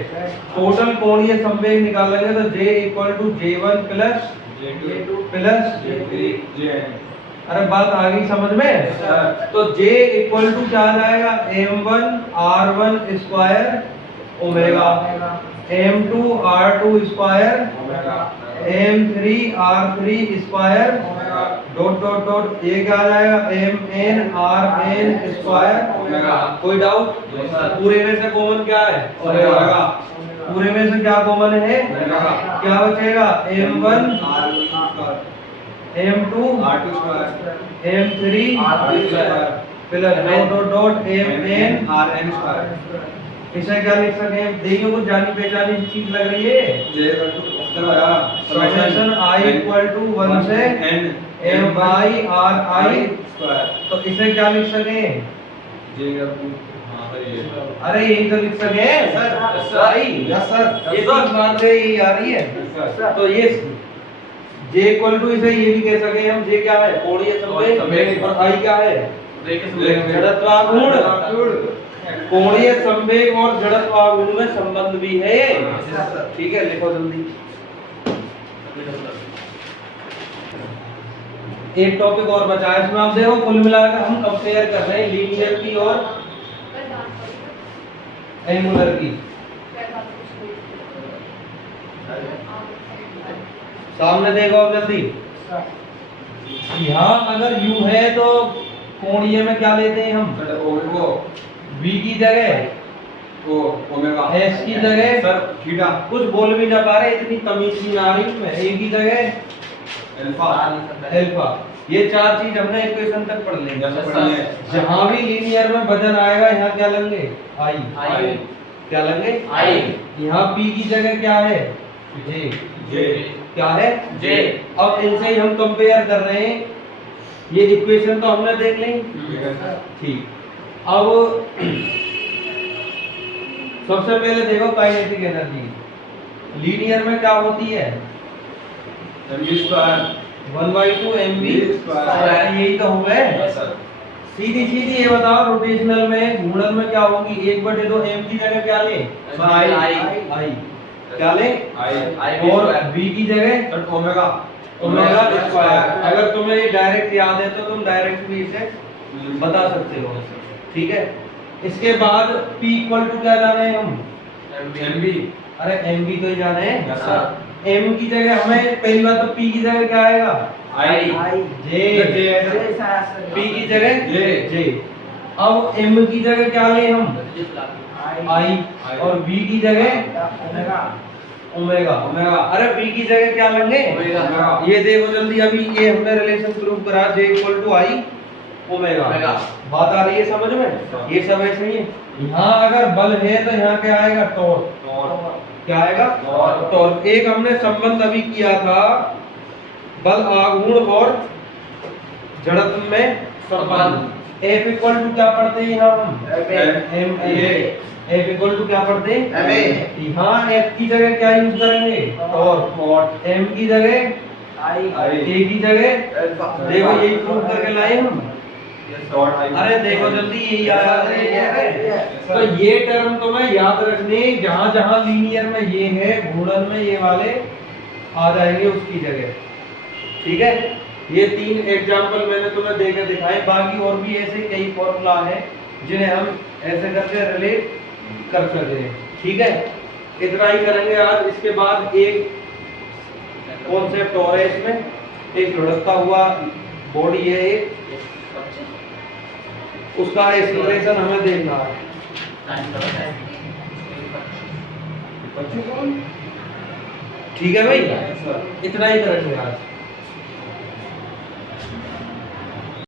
टोटल कोणीय संवेग निकालेंगे तो J equal to J1 plus J2 plus J3। अरे बात आ गई समझ में? तो J इक्वल टू क्या आ जाएगा? M1 R1 square omega, M2 R2 square, M3 R3 square dot dot dot ये क्या आ जाएगा? Mn Rn square. कोई डाउट? पूरे में से कॉमन क्या है? ओमेगा। पूरे में से क्या कॉमन है? क्या बचेगा? M1 M2 M3 plus dot dot dot Mn Rn square. इसे क्या लिख सके? देखिए कुछ जानी पहचानी चीज लग रही है। समेशन I इक्वल टू 1 से M by R I square. तो इसे क्या लिख सके? अरे यही तो लिख सके सर। आई यस सर, ये तीन मान से ही आ रही है। तो ये J इक्वल टू इसे ये भी कह सके हम। J क्या है? कोणीय संवेग। और I क्या है? जड़त्वाघूर्ण। कोणीय संवेग और जड़त्वाघूर्ण में संबंध भी है। ठीक है, लिखो जल्दी। एक टॉपिक और बचा है इसमें। आप देखो कुल मिलाकर हम कंपेयर कर रहे हैं लीनियर की और एंगुलर की। सामने देखो आप जल्दी। यहाँ अगर U है तो कोणीय में क्या लेते हैं हम? V की जगह ओमेगा, S की जगह सर थीटा। कुछ बोल भी ना पा रहे, इतनी तमीज नहीं आ रही इसमें। A की जगह अल्फा। ये चार चीज हमने इक्वेशन तक पढ़ लेंगे। जहां भी लीनियर में वजन आएगा यहाँ क्या लेंगे? I। क्या लेंगे? I। यहाँ P की जगह क्या है? J। क्या है? J। अब इनसे ही हम कंपेयर कर रहे हैं। ये इक्वेशन तो हमने देख ली। ठीक। अब सबसे पहले देखो काइनेटिक एनर्जी। लीनियर में क्या होती है? mv square 1/2 mv square. यही तो हो गए। सीधी सीधी ये बताओ रोटेशनल में, घूर्णन में क्या होगी? 1/2 m की जगह क्या ले? I। क्या ले? I। और v की जगह ओमेगा स्क्वायर। अगर तुम्हें ये डायरेक्ट याद है तो तुम डायरेक्ट भी इसे बता सकते हो। ठीक है। इसके बाद P इक्वल टू क्या जाने हैं हम? MV। अरे MV तो ही जाने हैं। M की जगह हमें पहली बात तो P की जगह क्या आएगा? I। J। P की जगह J। अब M की जगह क्या ले हम? I। और V की जगह ओमेगा ओमेगा। अरे बी की जगह क्या लेंगे ओमेगा। ये देखो जल्दी, अभी ये हमने रिलेशन प्रूव करा J equal to I omega. Omega. बात आ रही है समझ में? ये सब ऐसे ही है। यहाँ अगर बल है तो यहाँ क्या आएगा? टॉर्क। क्या आएगा? टॉर्क। एक हमने संबंध अभी किया था, बल आघूर्ण और जड़त्व में संबंध। F इक्वल टू क्या पढ़ते हैं यहाँ हम? MA। F इक्वल टू क्या पढ़ते हैं? MA। यहाँ F की जगह क्या यूज करेंगे? टॉर्क। M की जगह, A की जगह, देखो यही प्रूव करके लाए हम। अरे देखो जल्दी, यही आया है। तो ये टर्म तुम्हें याद रखने, जहां जहां लीनियर में ये है, घूर्णन में ये वाले आ जाएंगे उसकी जगह। ठीक है, ये 3 एग्जांपल मैंने तुम्हें देकर दिखाए। बाकी और भी ऐसे कई फॉर्मूला हैं जिन्हें हम ऐसे करके रिलेट कर सकते हैं। ठीक है, इतना ही करेंगे आज। इसके बाद एक कॉन्सेप्ट और है इसमें, एक लुढ़कता हुआ बॉडी है एक, उसका एक्सप्रेशन हमें देखना है। ठीक है भाई, इतना ही करेंगे आज।